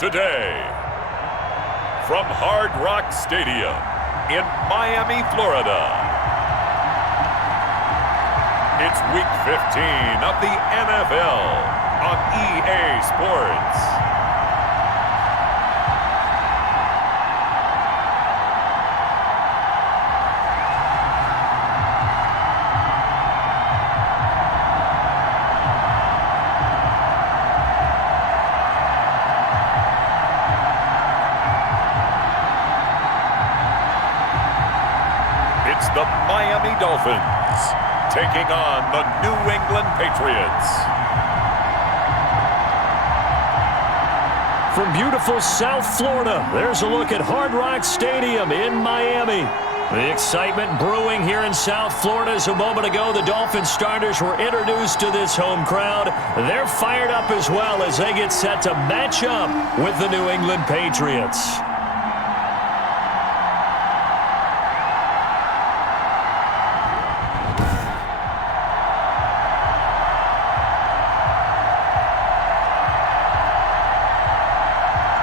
Today, from Hard Rock Stadium in Miami, Florida, it's Week 15 of the NFL on EA Sports. It's the Miami Dolphins taking on the New England Patriots. From beautiful South Florida, there's a look at Hard Rock Stadium in Miami. The excitement brewing here in South Florida as a moment ago the Dolphins starters were introduced to this home crowd. They're fired up as well as they get set to match up with the New England Patriots.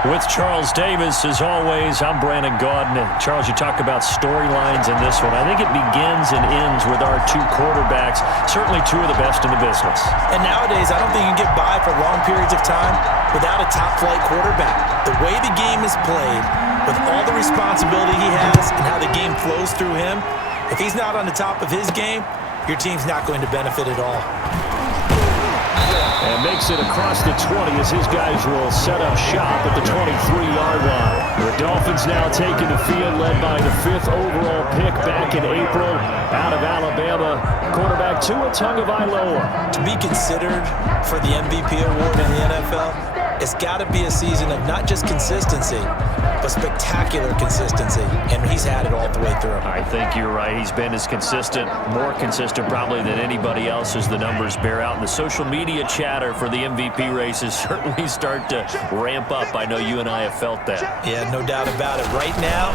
With Charles Davis, as always, I'm Brandon Gaudin. And Charles, you talk about storylines in this one. I think it begins and ends with our two quarterbacks, certainly two of the best in the business. And nowadays, I don't think you can get by for long periods of time without a top-flight quarterback. The way the game is played, with all the responsibility he has and how the game flows through him, if he's not on the top of his game, your team's not going to benefit at all. And makes it across the 20 as his guys will set up shop at the 23-yard line. The Dolphins now taking the field, led by the 5th overall pick back in April out of Alabama, quarterback Tua Tagovailoa. To be considered for the MVP award in the NFL, it's got to be a season of not just consistency, but spectacular consistency, and he's had it all the way through. I think you're right. He's been as consistent, more consistent probably than anybody else as the numbers bear out. And the social media chatter for the MVP races certainly start to ramp up. I know you and I have felt that. Yeah, no doubt about it. Right now,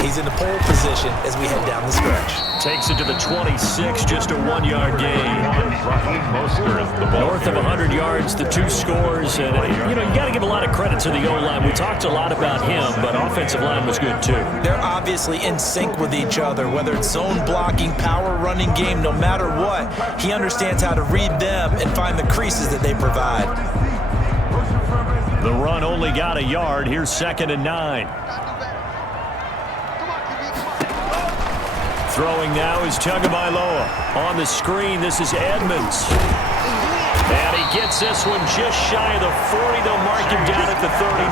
he's in the pole position as we head down the stretch. Takes it to the 26, just a 1-yard gain. North of 100 yards, the 2 scores. And, you got to give a lot of credit to the O-line. We talked a lot about him, but offensive line was good too. They're obviously in sync with each other, whether it's zone blocking, power running game, no matter what. He understands how to read them and find the creases that they provide. The run only got a yard. Here's 2nd and 9. Throwing now is Tagovailoa. On the screen, this is Edmonds. And he gets this one just shy of the 40. They'll mark him down at the 39.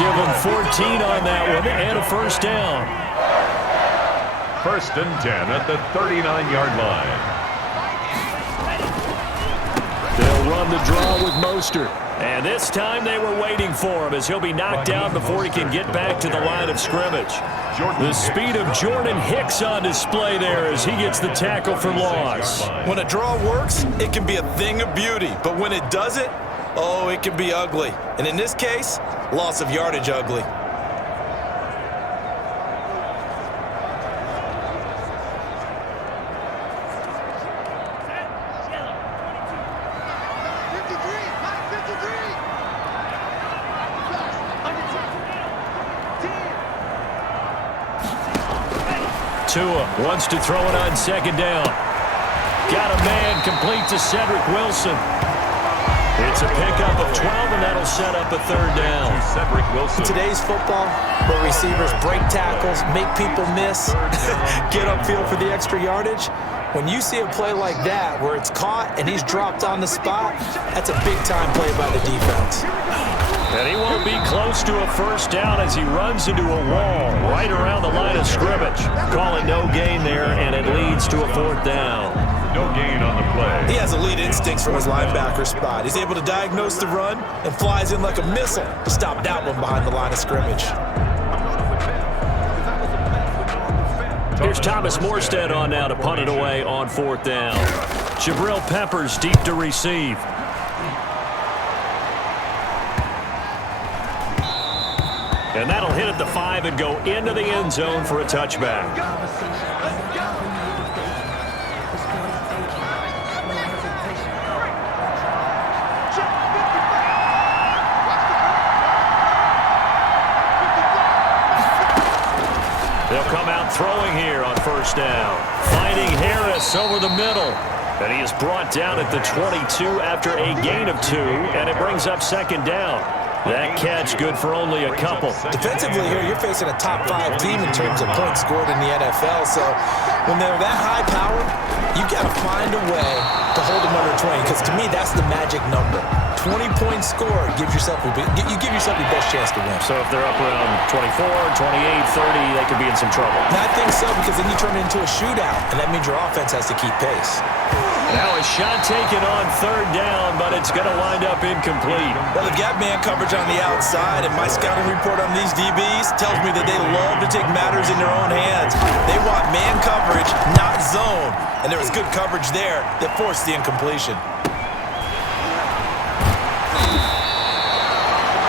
Give him 14 on that one and a first down. 1st and 10 at the 39-yard line. They'll run the draw with Mostert. And this time they were waiting for him as he'll be knocked down before he can get back to the line of scrimmage. The speed of Jordan Hicks on display there as he gets the tackle for loss. When a draw works, it can be a thing of beauty. But when it doesn't, oh, it can be ugly. And in this case, loss of yardage ugly. Tua wants to throw it on 2nd down. Got a man complete to Cedric Wilson. It's a pickup of 12, and that'll set up a 3rd down. Cedric Wilson. In today's football, where receivers break tackles, make people miss, get upfield for the extra yardage, when you see a play like that where it's caught and he's dropped on the spot, that's a big-time play by the defense. And he won't be close to a first down as he runs into a wall right around the line of scrimmage. Call it no gain there, and it leads to a 4th down. No gain on the play. He has elite instincts from his linebacker spot. He's able to diagnose the run and flies in like a missile to stop that one behind the line of scrimmage. Here's Thomas Morstead on now to punt it away on 4th down. Jabril Peppers deep to receive. And that'll hit at the 5 and go into the end zone for a touchback. first down. Finding Harris over the middle. And he is brought down at the 22 after a gain of 2, and it brings up second down. That catch good for only a couple. Defensively here, you're facing a top-5 team in terms of points scored in the NFL. So when they're that high power, you've got to find a way to hold them under 20. Because to me, that's the magic number. 20 points scored gives yourself your best chance to win. So if they're up around 24, 28, 30, they could be in some trouble. And I think so, because then you turn it into a shootout, and that means your offense has to keep pace. Now a shot taken on third down, but it's going to wind up incomplete. Well, they've got man coverage on the outside, and my scouting report on these DBs tells me that they love to take matters in their own hands. They want man coverage, not zone. And there was good coverage there that forced the incompletion.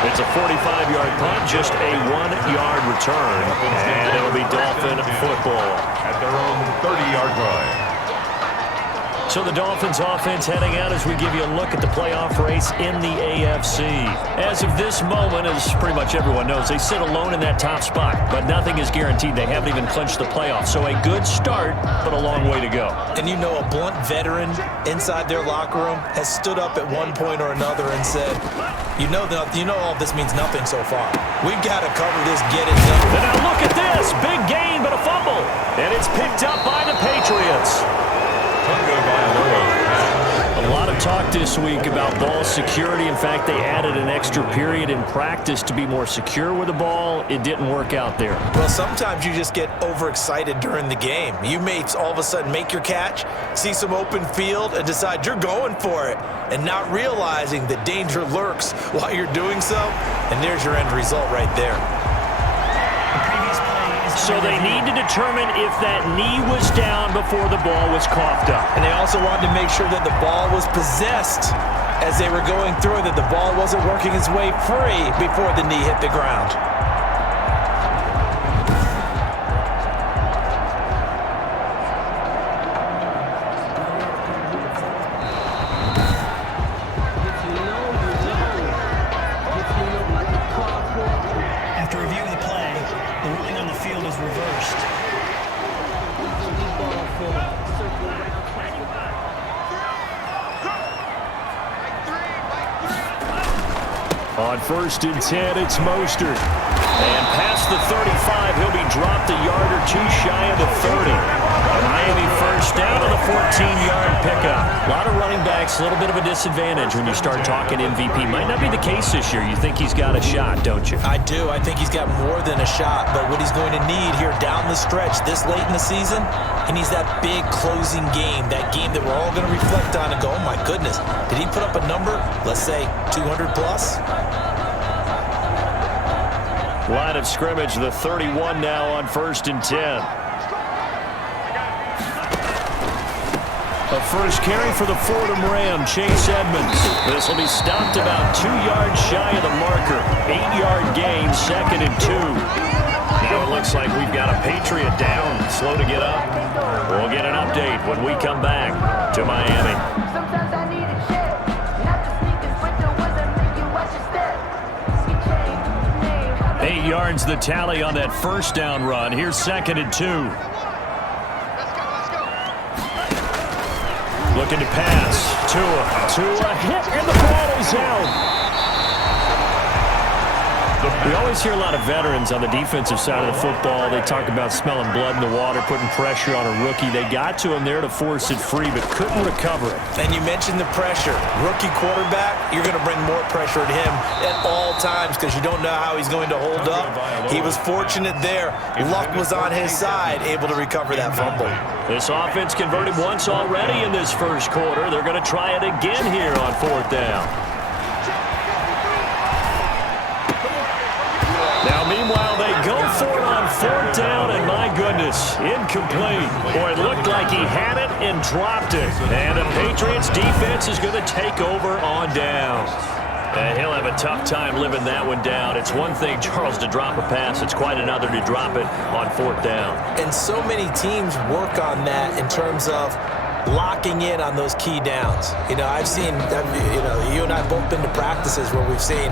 It's a 45-yard punt, just a 1-yard return, and it'll be Dolphin football at their own 30-yard line. So the Dolphins offense heading out as we give you a look at the playoff race in the AFC. As of this moment, as pretty much everyone knows, they sit alone in that top spot, but nothing is guaranteed. They haven't even clinched the playoffs. So a good start, but a long way to go. And you know a blunt veteran inside their locker room has stood up at one point or another and said, you know all this means nothing so far. We've got to cover this, get it done. And now look at this. Big gain, but a fumble. And it's picked up by the Patriots. A lot of talk this week about ball security. In fact, they added an extra period in practice to be more secure with the ball. It didn't work out there. Well, sometimes you just get overexcited during the game. You may all of a sudden make your catch, see some open field, and decide you're going for it, and not realizing that danger lurks while you're doing so. And there's your end result right there. So they need to determine if that knee was down before the ball was coughed up. And they also wanted to make sure that the ball was possessed as they were going through, that the ball wasn't working its way free before the knee hit the ground. After reviewing the play, the ruling on the field is reversed. On 1st and 10, it's Mostert. And past the 35, he'll be dropped a yard or two shy of the 30. Miami first down on the 14-yard pickup. A lot of running backs, a little bit of a disadvantage when you start talking MVP. Might not be the case this year. You think he's got a shot, don't you? I do. I think he's got more than a shot. But what he's going to need here down the stretch this late in the season, he needs that big closing game, that game that we're all going to reflect on and go, oh, my goodness, did he put up a number, let's say, 200 plus? Line of scrimmage, the 31 now on 1st and 10. A first carry for the Fordham Ram, Chase Edmonds. This will be stopped about 2 yards shy of the marker. 8-yard gain, 2nd and 2. Now it looks like we've got a Patriot down, slow to get up. We'll get an update when we come back to Miami. Sometimes I need a check, not to sneak and sprint the ones that make you watch your step. 8 yards the tally on that first down run. Here's 2nd and 2. Looking to pass. Tua hit, and the ball is out. We always hear a lot of veterans on the defensive side of the football. They talk about smelling blood in the water, putting pressure on a rookie. They got to him there to force it free, but couldn't recover it. And you mentioned the pressure. Rookie quarterback, you're going to bring more pressure at him at all times because you don't know how he's going to hold up. He was fortunate there. Luck was on his side, able to recover that fumble. This offense converted once already in this first quarter. They're going to try it again here on 4th down. Now, meanwhile, they go for it on 4th down, and my goodness, incomplete. Boy, it looked like he had it and dropped it. And the Patriots defense is going to take over on downs. And he'll have a tough time living that one down. It's one thing, Charles, to drop a pass. It's quite another to drop it on 4th down. And so many teams work on that in terms of locking in on those key downs. You know, I've seen, you and I have both been to practices where we've seen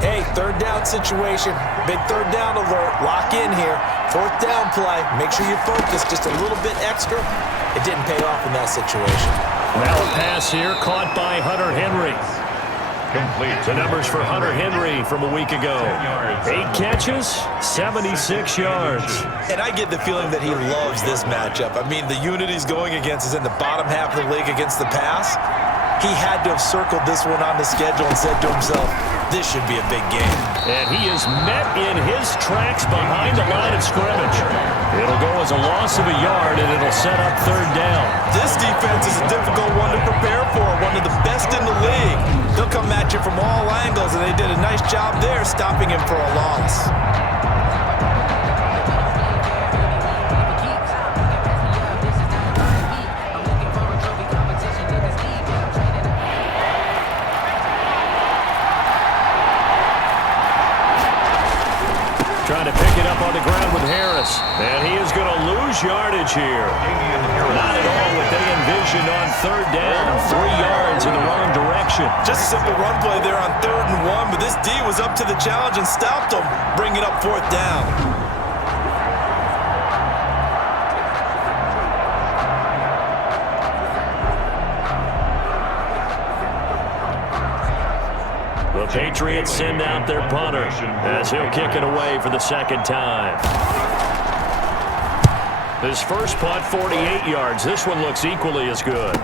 Hey, third down situation. Big third down alert. Lock in here. Fourth down play. Make sure you focus just a little bit extra. It didn't pay off in that situation. Now a pass here caught by Hunter Henry. Complete. The numbers for Hunter Henry from a week ago. 8 catches, 76 yards. And I get the feeling that he loves this matchup. I mean, the unit he's going against is in the bottom half of the league against the pass. He had to have circled this one on the schedule and said to himself, this should be a big game. And he is met in his tracks behind the line of scrimmage. It'll go as a loss of a yard, and it'll set up third down. This defense is a difficult one to prepare for, one of the best in the league. They'll come at you from all angles, and they did a nice job there stopping him for a loss. Trying to pick it up on the ground with Harris. And he is going to lose yardage here. Not at all what they envisioned on third down. 3 yards in the wrong direction. Just a simple run play there on 3rd and 1, but this D was up to the challenge and stopped him, bringing up 4th down. The Patriots send out their punter as he'll kick it away for the second time. His first punt, 48 yards. This one looks equally as good.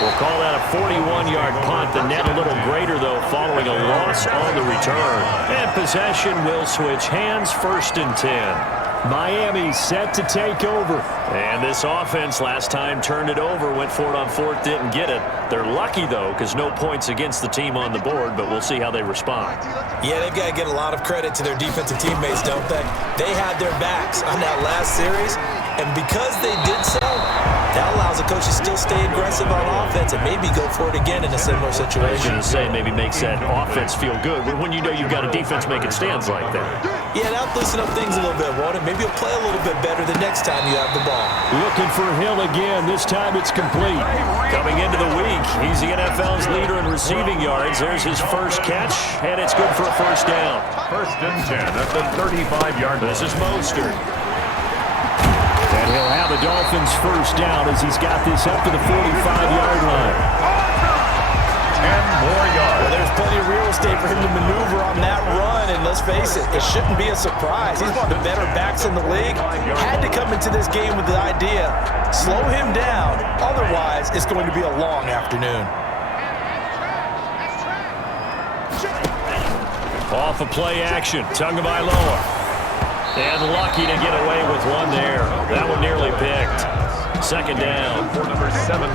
We'll call that a 41-yard punt. The net a little greater, though, following a loss on the return. And possession will switch hands, 1st and 10. Miami set to take over. And this offense last time turned it over, went for it on 4th, didn't get it. They're lucky, though, because no points against the team on the board, but we'll see how they respond. Yeah, they've got to get a lot of credit to their defensive teammates, don't they? They had their backs on that last series, and because they did so, that allows the coach to still stay aggressive on offense and maybe go for it again in a similar I was situation. going to say maybe makes that offense feel good when you know you've got a defense making stands like that. Yeah, that'll loosen up things a little bit, won't it? Maybe you'll play a little bit better the next time you have the ball. Looking for Hill again. This time it's complete. Coming into the week, he's the NFL's leader in receiving yards. There's his first catch, and it's good for a first down. 1st and 10 at the 35-yard line. This is Mostert. And he'll have the Dolphins first down as he's got this up to the 45-yard line. 10 more yards. Well, there's plenty of real estate for him to maneuver on that run, and let's face it, it shouldn't be a surprise. He's one of the better backs in the league. Had to come into this game with the idea, slow him down, otherwise it's going to be a long afternoon. Off of play action, Tagovailoa. And lucky to get away with one there. That one nearly picked. 2nd down. For number 17.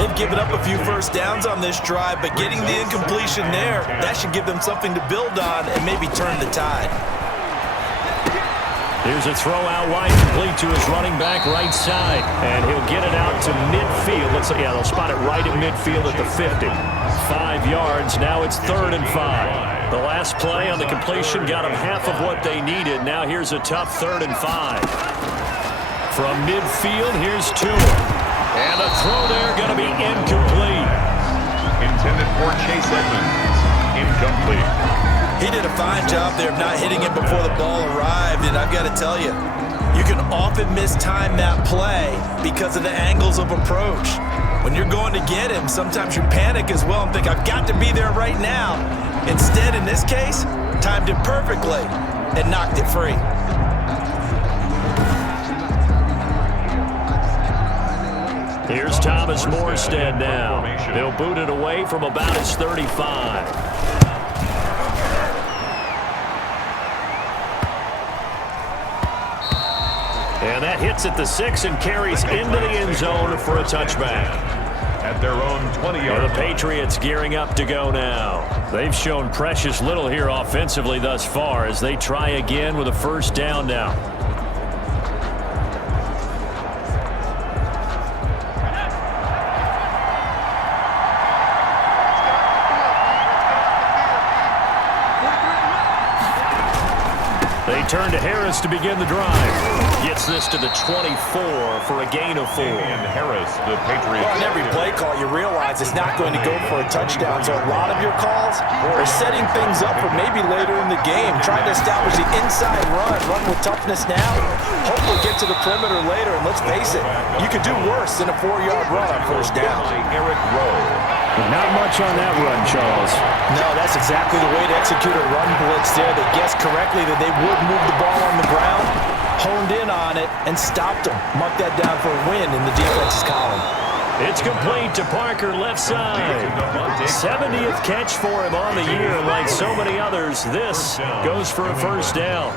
They've given up a few first downs on this drive, but getting the incompletion there, that should give them something to build on and maybe turn the tide. Here's a throw out wide, complete to his running back right side. And he'll get it out to midfield. Yeah, they'll spot it right at midfield at the 50. 5 yards. Now it's 3rd and 5. The last play on the completion got them half of what they needed. Now here's a tough 3rd and 5. From midfield, here's Tua. And a throw there going to be incomplete. Intended for Chase Edmonds. Incomplete. He did a fine job there of not hitting it before the ball arrived, and I've got to tell you, you can often mistime that play because of the angles of approach. When you're going to get him, sometimes you panic as well and think, I've got to be there right now. Instead, in this case, timed it perfectly and knocked it free. Here's Thomas Morstead now. He'll boot it away from about his 35. And that hits at the 6 and carries into the end zone for a touchback. At their own 20-yard line. The Patriots gearing up to go now. They've shown precious little here offensively thus far as they try again with a first down now. They return to Harris to begin the drive. Gets this to the 24 for a gain of 4. And Harris, the Patriots. On every play call, you realize it's not going to go for a touchdown. So a lot of your calls are setting things up for maybe later in the game, trying to establish the inside run with toughness now. Hopefully get to the perimeter later, and let's face it, you could do worse than a 4-yard run on first down. Eric Rowe. Not much on that run, Charles. No, that's exactly the way to execute a run blitz there. They guessed correctly that they would move the ball on the ground, honed in on it, and stopped them. Mark that down for a win in the defense's column. It's complete to Parker, left side. 70th catch for him on the year. Like so many others, this goes for a first down.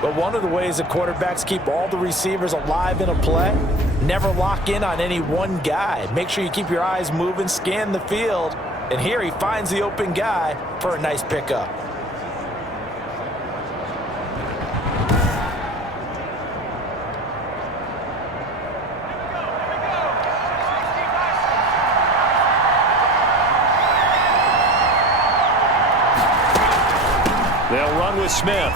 But one of the ways that quarterbacks keep all the receivers alive in a play, never lock in on any one guy. Make sure you keep your eyes moving, scan the field, and here he finds the open guy for a nice pickup. They'll run with Smith.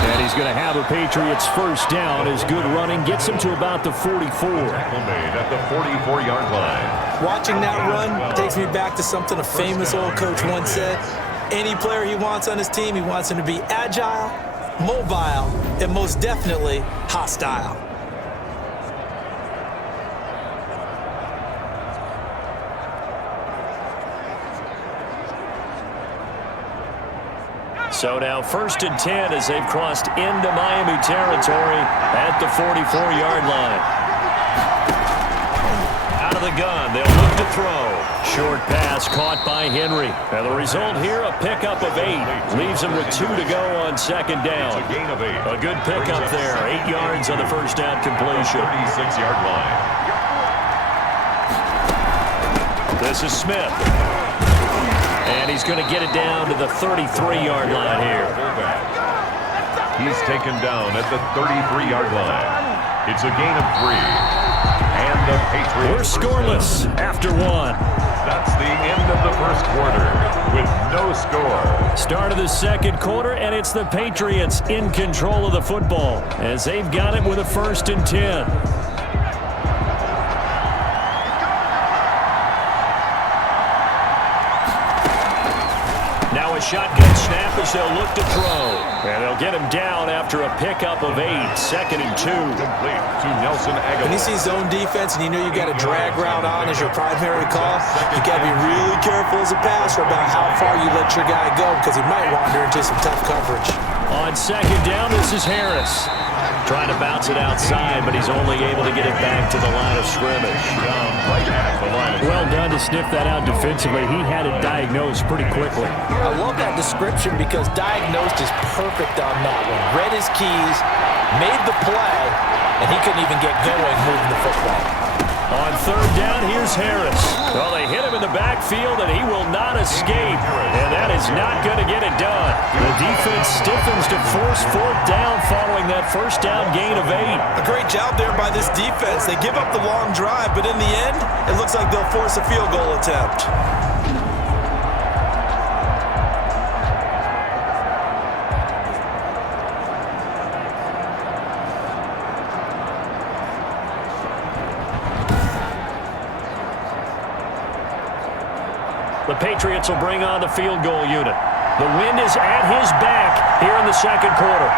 And he's going to have a Patriots first down as good running gets him to about the 44. Tackle made at the 44-yard line. Watching that run takes me back to something a famous old coach once said. Any player he wants on his team, he wants him to be agile, mobile, and most definitely hostile. So now 1st and 10 as they've crossed into Miami territory at the 44-yard line. Out of the gun, they'll look to throw. Short pass caught by Henry. And the result here, a pickup of 8. Leaves him with 2 to go on second down. It's a gain of 8. A good pickup there. 8 yards on the first down completion. 36-yard line. This is Smith. And he's going to get it down to the 33-yard line here. He's taken down at the 33-yard line. It's a gain of 3. And the Patriots. We're scoreless after 1. That's the end of the first quarter with no score. Start of the second quarter, and it's the Patriots in control of the football as they've got it with a 1st and 10. A shotgun snap as they'll look to throw. And they'll get him down after a pickup of 8. 2nd and 2. Complete to Nelson Aguilar. When you see zone defense and you know you got a drag route on as your primary call, you got to be really careful as a passer about how far you let your guy go because he might wander into some tough coverage. On second down, this is Harris. Trying to bounce it outside, but he's only able to get it back to the line of scrimmage. Right at the line of well done to sniff that out defensively. He had it diagnosed pretty quickly. I love that description because diagnosed is perfect on that one. Read his keys, made the play, and he couldn't even get going moving the football. On third down, here's Harris. Well, they hit him in the backfield, and he will not escape. And that is not going to get it done. The defense stiffens to force 4th down following that first down gain of 8. A great job there by this defense. They give up the long drive, but in the end, it looks like they'll force a field goal attempt. The Patriots will bring on the field goal unit. The wind is at his back here in the second quarter.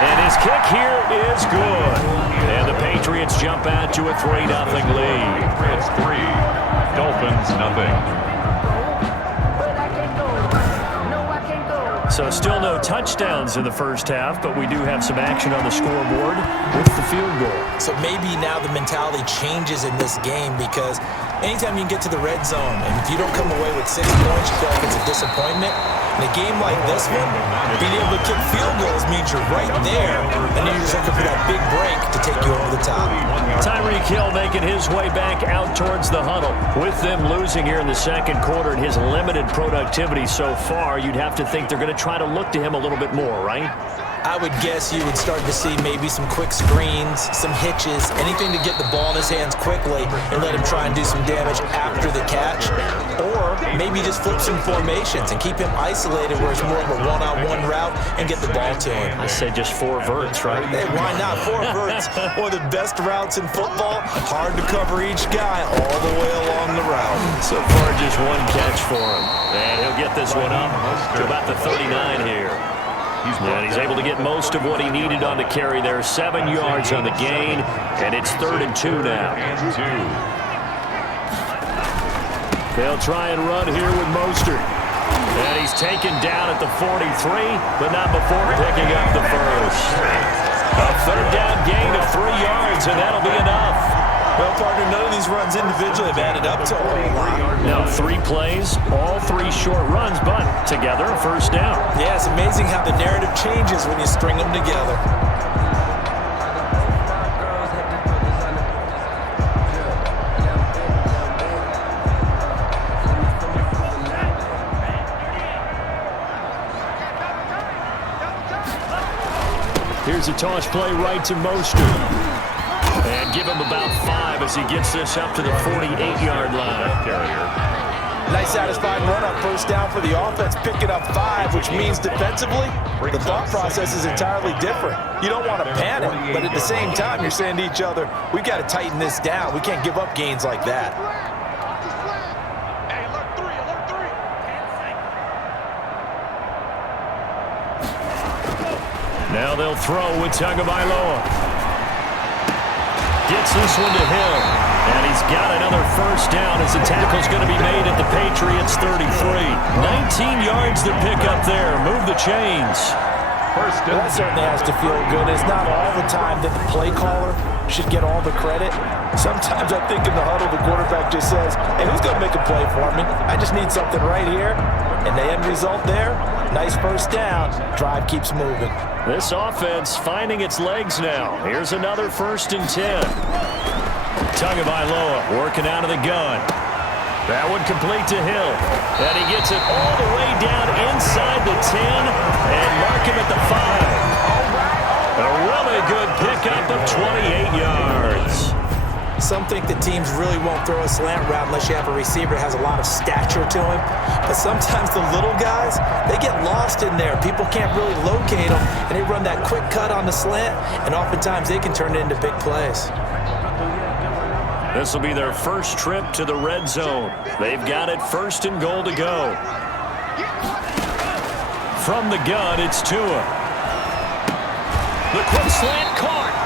And his kick here is good. And the Patriots jump out to a 3-0 lead. Patriots 3, Dolphins nothing. So still no touchdowns in the first half, but we do have some action on the scoreboard with the field goal. So maybe now the mentality changes in this game because anytime you can get to the red zone and if you don't come away with 6 points, you feel like it's a disappointment. In a game like this one, being able to kick field goals means you're right there, and you're just looking for that big break to take you over the top. Tyreek Hill making his way back out towards the huddle. With them losing here in the second quarter and his limited productivity so far, you'd have to think they're going to try to look to him a little bit more, right? I would guess you would start to see maybe some quick screens, some hitches, anything to get the ball in his hands quickly and let him try and do some damage after the catch. Or maybe just flip some formations and keep him isolated where it's more of a one-on-one route and get the ball to him. I said just 4 verts, right? Hey, why not? 4 verts, one of the best routes in football. Hard to cover each guy all the way along the route. So far, just 1 catch for him. And he'll get this one up to about the 39 here. And he's able to get most of what he needed on the carry there. 7 yards on the gain, and it's 3rd and 2 now. They'll try and run here with Mostert. And he's taken down at the 43, but not before picking up the first. A 3rd down gain of 3 yards, and that'll be enough. Well, partner, none of these runs individually have added up to a whole lot. Now 3 plays, all 3 short runs, but together a first down. Yeah, it's amazing how the narrative changes when you string them together. Here's a toss play right to Mostert. And give him about 5 as he gets this up to the 48-yard line. Nice satisfying run on first down for the offense, picking up 5, which means defensively, the thought process is entirely different. You don't want to panic, but at the same time, you're saying to each other, we've got to tighten this down. We can't give up gains like that. Now they'll throw with Tagovailoa. Gets this one to Hill. And he's got another first down as the tackle's going to be made at the Patriots 33. 19 yards to pick up there. Move the chains. Well, that certainly has to feel good. It's not all the time that the play caller should get all the credit. Sometimes I think in the huddle, the quarterback just says, hey, who's going to make a play for me? I just need something right here. And the end result there, nice first down. Drive keeps moving. This offense finding its legs now. Here's another 1st and 10. Tagovailoa working out of the gun. That one complete to Hill. And he gets it all the way down inside the 10 and mark him at the 5. A really good pickup of 28 yards. Some think the teams really won't throw a slant route unless you have a receiver that has a lot of stature to him. But sometimes the little guys, they get lost in there. People can't really locate them, and they run that quick cut on the slant, and oftentimes they can turn it into big plays. This will be their first trip to the red zone. They've got it 1st and goal to go. From the gun, it's Tua. The quick slant caught.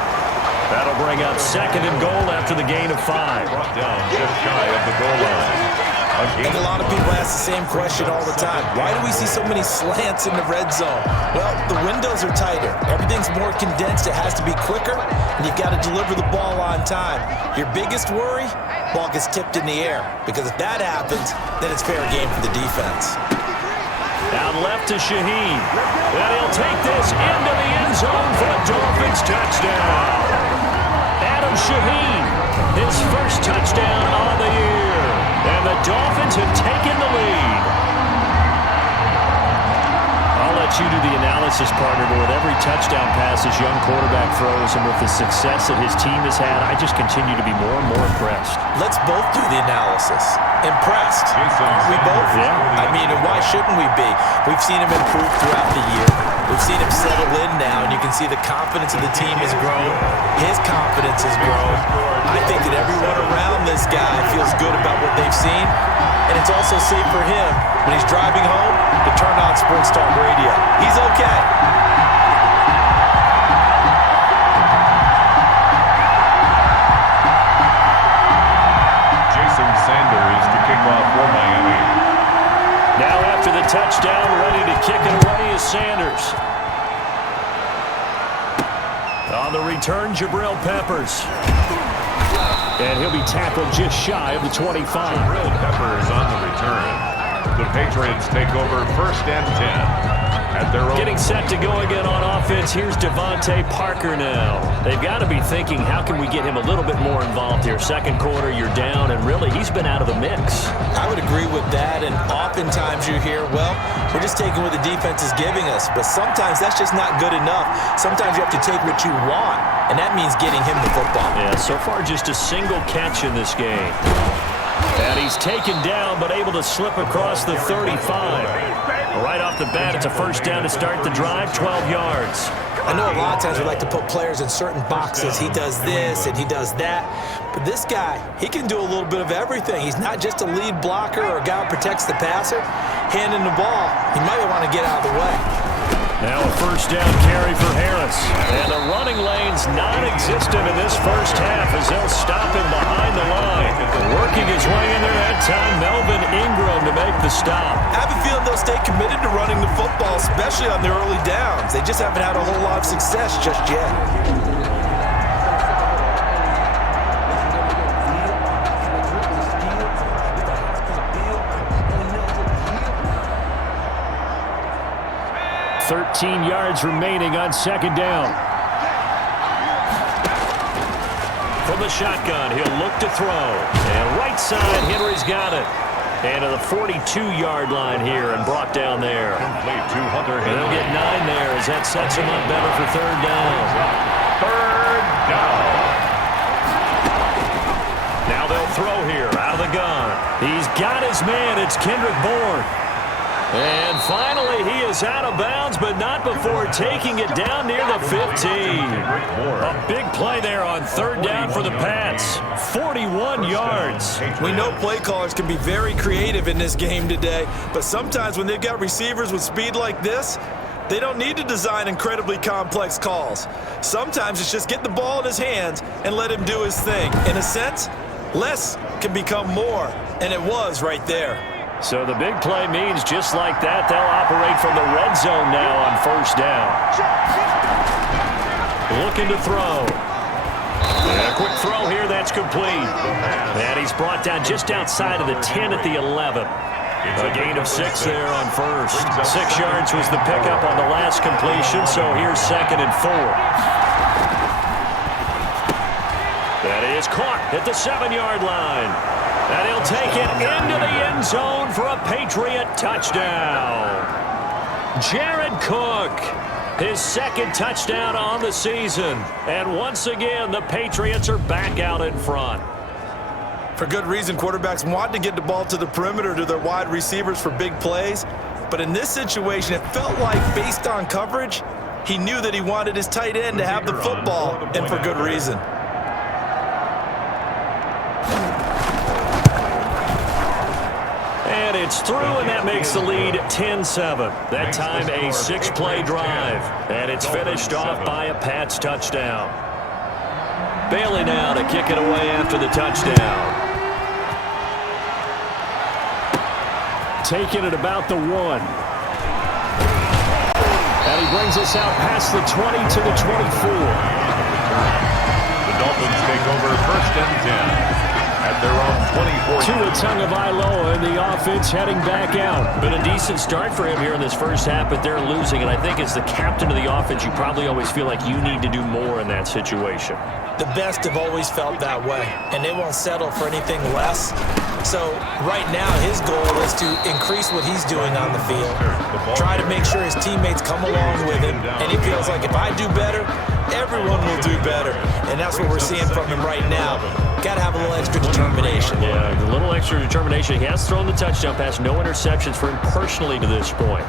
That'll bring up 2nd and goal after the gain of 5. Brought down just shy of the goal line. And a lot of people ask the same question all the time. Why do we see so many slants in the red zone? Well, the windows are tighter. Everything's more condensed. It has to be quicker, and you've got to deliver the ball on time. Your biggest worry, ball gets tipped in the air. Because if that happens, then it's fair game for the defense. Out left to Shaheen. And he'll take this into the end zone for a Dolphins touchdown. Adam Shaheen, his first touchdown on the year. And the Dolphins have taken the lead. I'll let you do the analysis, partner, but with every touchdown pass this young quarterback throws and with the success that his team has had, I just continue to be more and more impressed. Let's both do the analysis. Impressed. We both? Yeah. I mean, and why shouldn't we be? We've seen him improve throughout the year. We've seen him settle in now, and you can see the confidence of the team has grown. His confidence has grown. I think that everyone around this guy feels good about what they've seen, and it's also safe for him when he's driving home to turn on Sports Talk Radio. He's okay. Jason Sanders to kick off for Miami. Now after the touchdown, ready to kick it away is Sanders. On the return, Jabril Peppers. And he'll be tackled just shy of the 25. Jabril Peppers on the return. The Patriots take over 1st and 10. at their own. Getting set to go again on offense. Here's Devontae Parker now. They've got to be thinking, how can we get him a little bit more involved here? Second quarter, you're down, and really, he's been out of the mix. I would agree with that, and oftentimes you hear, well, we're just taking what the defense is giving us, but sometimes that's just not good enough. Sometimes you have to take what you want, and that means getting him the football. Yeah, so far just a single catch in this game. And he's taken down, but able to slip across the 35. Right off the bat, it's a first down to start the drive, 12 yards. I know a lot of times we like to put players in certain boxes. He does this and he does that. But this guy, he can do a little bit of everything. He's not just a lead blocker or a guy who protects the passer. Handing the ball, he might want to get out of the way. Now a first down carry for Harris. And the running lane's non-existent in this first half as they'll stop him behind the line. Working his way in there that time, Melvin Ingram to make the stop. I have a feeling they'll stay committed to running the football, especially on their early downs. They just haven't had a whole lot of success just yet. $13 yards remaining on second down. From the shotgun, he'll look to throw. And right side, Henry's got it. And to the 42-yard line here and brought down there. Complete to Hunter And they'll get 9 there as that sets him up better for third down. Third down. Now they'll throw here out of the gun. He's got his man. It's Kendrick Bourne. And finally, he is out of bounds, but not before taking it down near the 15. A big play there on third down for the Pats. 41 yards. We know play callers can be very creative in this game today, but sometimes when they've got receivers with speed like this, they don't need to design incredibly complex calls. Sometimes it's just get the ball in his hands and let him do his thing. In a sense, less can become more, and it was right there. So the big play means just like that, they'll operate from the red zone now on first down. Looking to throw. And a quick throw here, that's complete. And he's brought down just outside of the 10 at the 11. A gain of 6 there on first. 6 yards was the pickup on the last completion, so here's second and 4. That is caught at the 7-yard line. And he'll take it into the end zone for a Patriot touchdown. Jared Cook, his second touchdown on the season. And once again, the Patriots are back out in front. For good reason, quarterbacks want to get the ball to the perimeter to their wide receivers for big plays. But in this situation, it felt like, based on coverage, he knew that he wanted his tight end to have the football, and for good reason. And it's through, and that makes the lead 10-7. That time a 6-play drive. And it's finished off by a Pats touchdown. Bailey now to kick it away after the touchdown. Taking it about the 1. And he brings us out past the 20 to the 24. The Dolphins take over first and 10. At their own 24. Tua Tagovailoa in the offense heading back out. Been a decent start for him here in this first half, but they're losing. And I think as the captain of the offense, you probably always feel like you need to do more in that situation. The best have always felt that way, and they won't settle for anything less. So right now, his goal is to increase what he's doing on the field. Try to make sure his teammates come along with him, and he feels like if I do better, everyone will do better. And that's what we're seeing from him right now. Got to have a little extra determination. Yeah, a little extra determination. He has thrown the touchdown pass. No interceptions for him personally to this point.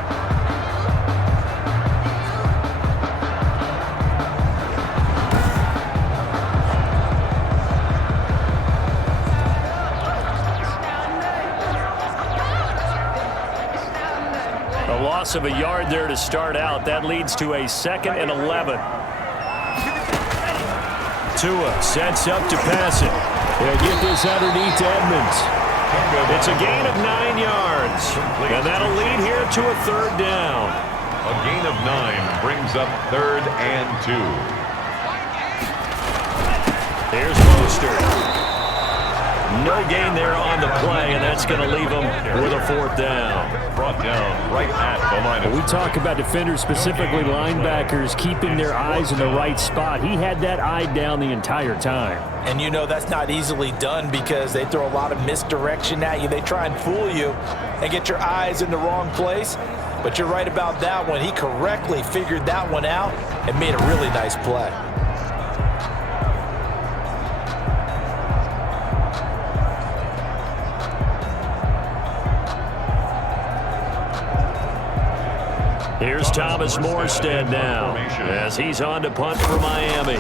A loss of a yard there to start out. That leads to a 2nd and 11. Tua sets up to pass it. He'll get this underneath to Edmonds. It's a gain of 9 yards. And that'll lead here to a third down. A gain of 9 brings up 3rd and 2. Here's Mostert. No gain there on the play, and that's going to leave them with a 4th down. Brought down right at the line of We talk about defenders, specifically linebackers, keeping their eyes in the right spot. He had that eye down the entire time. And you know that's not easily done because they throw a lot of misdirection at you. They try and fool you and get your eyes in the wrong place. But you're right about that one. He correctly figured that one out and made a really nice play. Here's Thomas Morstead now as he's on to punt for Miami.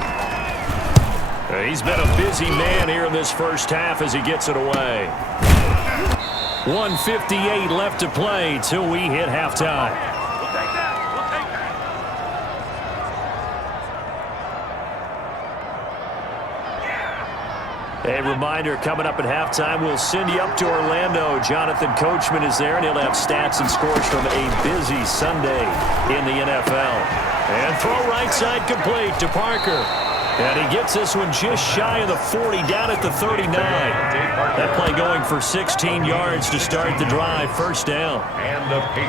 He's been a busy man here in this first half as he gets it away. 1:58 left to play till we hit halftime. A reminder, coming up at halftime, we'll send you up to Orlando. Jonathan Coachman is there, and he'll have stats and scores from a busy Sunday in the NFL. And throw right side complete to Parker. And he gets this one just shy of the 40, down at the 39. That play going for 16 yards to start the drive, first down.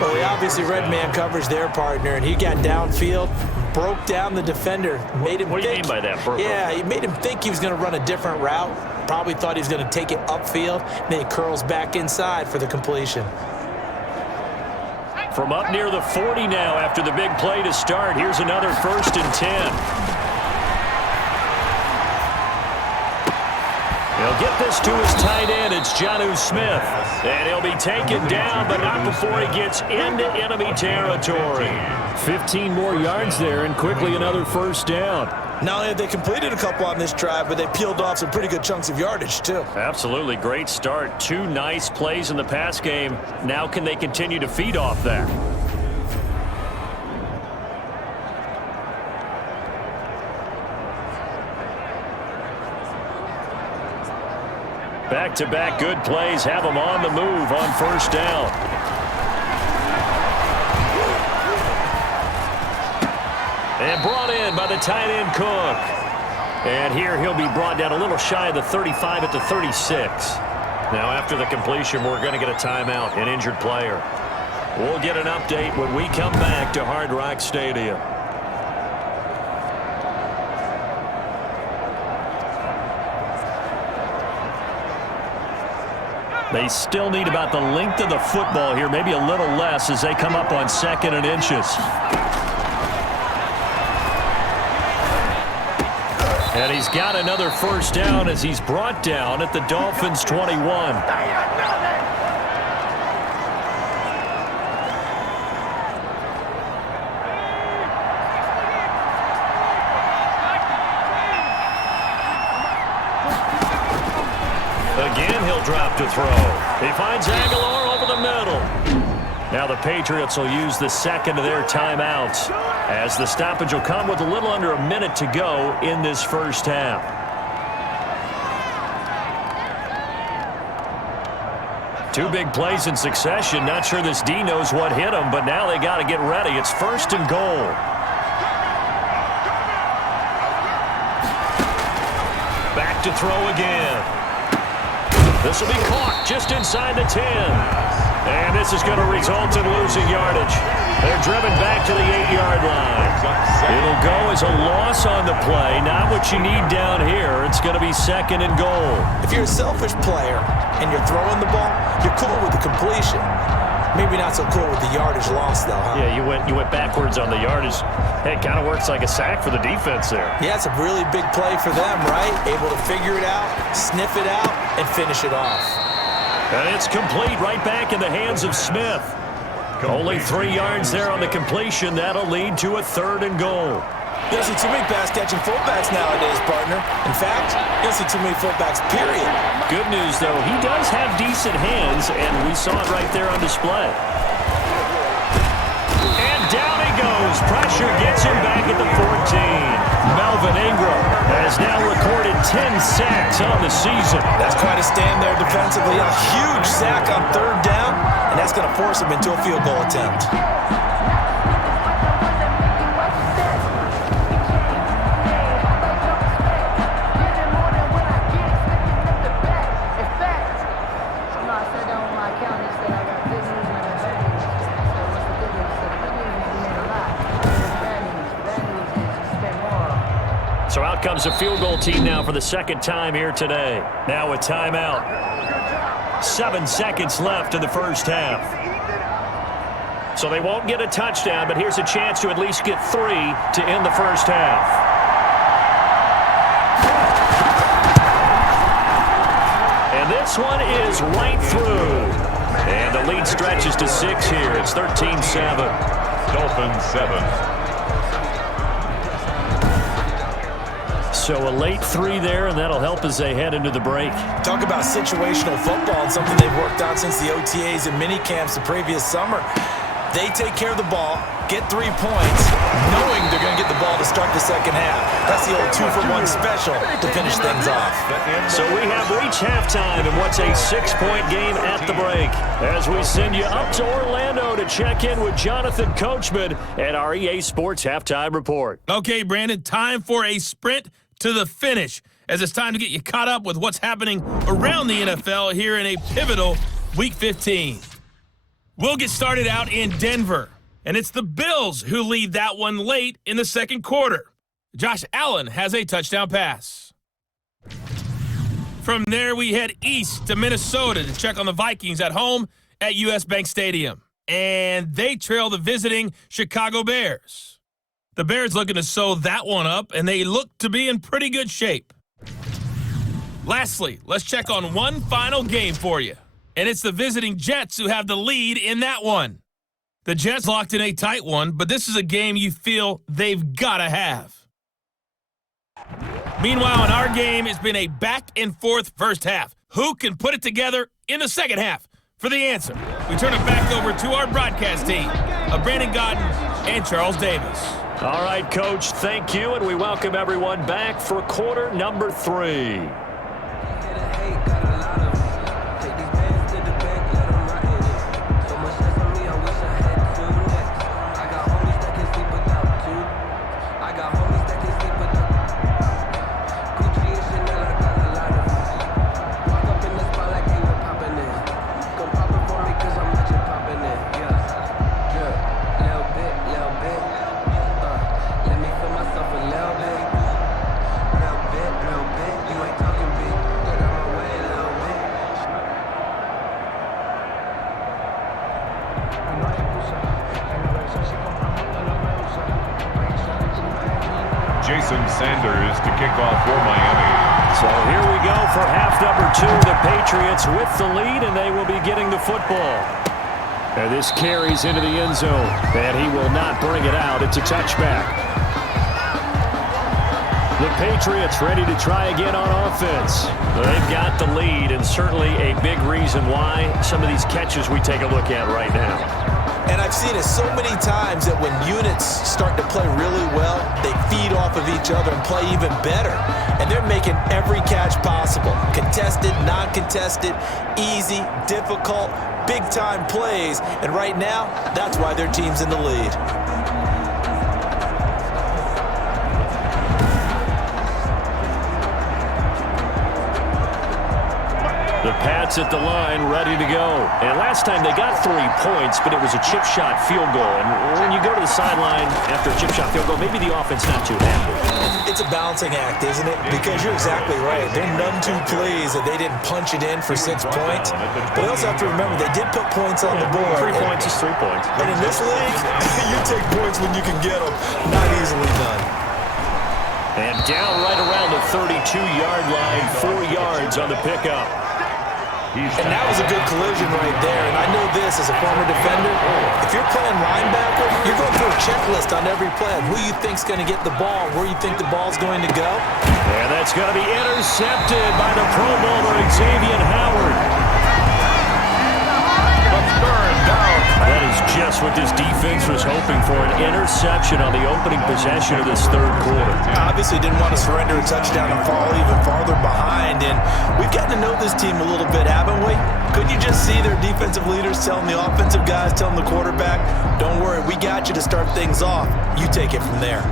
Well, he obviously read man coverage their partner, and he got downfield, broke down the defender, made him What do you mean by that, Burko? Yeah, he made him think he was going to run a different route. Probably thought he was going to take it upfield, and then he curls back inside for the completion. From up near the 40 now after the big play to start, here's another 1st and 10. He'll get this to his tight end. It's Jonnu Smith. And he'll be taken down, but not before he gets into enemy territory. 15 more yards there, and quickly another first down. Not only have they completed a couple on this drive, but they peeled off some pretty good chunks of yardage, too. Absolutely great start. 2 nice plays in the pass game. Now can they continue to feed off that? Back-to-back good plays have them on the move on first down. And brought in by the tight end Cook. And here he'll be brought down a little shy of the 35 at the 36. Now after the completion, we're going to get a timeout, an injured player. We'll get an update when we come back to Hard Rock Stadium. They still need about the length of the football here, maybe a little less as they come up on 2nd and inches. And he's got another first down as he's brought down at the Dolphins' 21. Again, he'll drop to throw. He finds Aguilar over the middle. Now the Patriots will use the second of their timeouts as the stoppage will come with a little under a minute to go in this first half. Two big plays in succession. Not sure this D knows what hit him, but now they got to get ready. It's 1st and goal. Back to throw again. This will be caught just inside the 10. And this is going to result in losing yardage. They're driven back to the 8-yard line. It'll go as a loss on the play. Not what you need down here. It's going to be 2nd and goal. If you're a selfish player and you're throwing the ball, you're cool with the completion. Maybe not so cool with the yardage loss, though, huh? Yeah, you went backwards on the yardage. Hey, it kind of works like a sack for the defense there. Yeah, it's a really big play for them, right? Able to figure it out, sniff it out, and finish it off. And it's complete right back in the hands of Smith. Only 3 yards there on the completion. That'll lead to a 3rd and goal. You don't see too many pass-catching fullbacks nowadays, partner. In fact, you don't see too many fullbacks, period. Good news, though, he does have decent hands, and we saw it right there on display. And down he goes. Pressure gets him back at the 14. Melvin Ingram has now recorded 10 sacks on the season. That's quite a stand there defensively. A huge sack on 3rd down, and that's going to force him into a field goal attempt. So out comes a field goal team now for the second time here today. Now a timeout. 7 seconds left in the first half. So they won't get a touchdown, but here's a chance to at least get 3 to end the first half. And this one is right through. And the lead stretches to 6 here. It's 13-7. Dolphins 7. So a late 3 there, and that'll help as they head into the break. Talk about situational football and something they've worked out since the OTAs and mini camps the previous summer. They take care of the ball, get 3 points, knowing they're going to get the ball to start the second half. That's the old 2-for-1 special to finish things off. So we have reached halftime in what's a 6-point game at the break. As we send you up to Orlando to check in with Jonathan Coachman at our EA Sports Halftime Report. Okay, Brandon, time for a sprint to the finish, as it's time to get you caught up with what's happening around the NFL here in a pivotal Week 15. We'll get started out in Denver, and it's the Bills who lead that one late in the second quarter. Josh Allen has a touchdown pass. From there, we head east to Minnesota to check on the Vikings at home at US Bank Stadium, and they trail the visiting Chicago Bears. The Bears looking to sew that one up, and they look to be in pretty good shape. Lastly, let's check on one final game for you, and it's the visiting Jets who have the lead in that one. The Jets locked in a tight one, but this is a game you feel they've got to have. Meanwhile, in our game, it's been a back-and-forth first half. Who can put it together in the second half? For the answer, we turn it back over to our broadcast team of Brandon Gaudin and Charles Davis. All right, Coach, thank you, and we welcome everyone back for quarter number 3. Jason Sanders to kick off for Miami. So here we go for half number 2. The Patriots with the lead, and they will be getting the football. And this carries into the end zone, and he will not bring it out. It's a touchback. The Patriots ready to try again on offense. They've got the lead, and certainly a big reason why some of these catches we take a look at right now. And I've seen it so many times that when units start to play really well, they feed off of each other and play even better. And they're making every catch possible. Contested, non-contested, easy, difficult, big-time plays. And right now, that's why their team's in the lead. The Pats at the line, ready to go. And last time they got 3 points, but it was a chip shot field goal. And when you go to the sideline after a chip shot field goal, maybe the offense not too happy. It's a balancing act, isn't it? Because you're exactly right. There are none too pleased that they didn't punch it in for 6 points. But I also have to remember, they did put points on the board. 3 points is 3 points. And in this league, you take points when you can get them. Not easily done. And down right around the 32-yard line, 4 yards on the pickup. And that was a good collision right there. And I know this as a former defender. If you're playing linebacker, you're going through a checklist on every play of who you think's going to get the ball, where you think the ball's going to go. And that's going to be intercepted by the Pro Bowler Xavier Howard. That is just what this defense was hoping for, an interception on the opening possession of this third quarter. Obviously didn't want to surrender a touchdown and fall even farther behind. And we've gotten to know this team a little bit, haven't we? Couldn't you just see their defensive leaders telling the offensive guys, telling the quarterback, don't worry, we got you to start things off. You take it from there.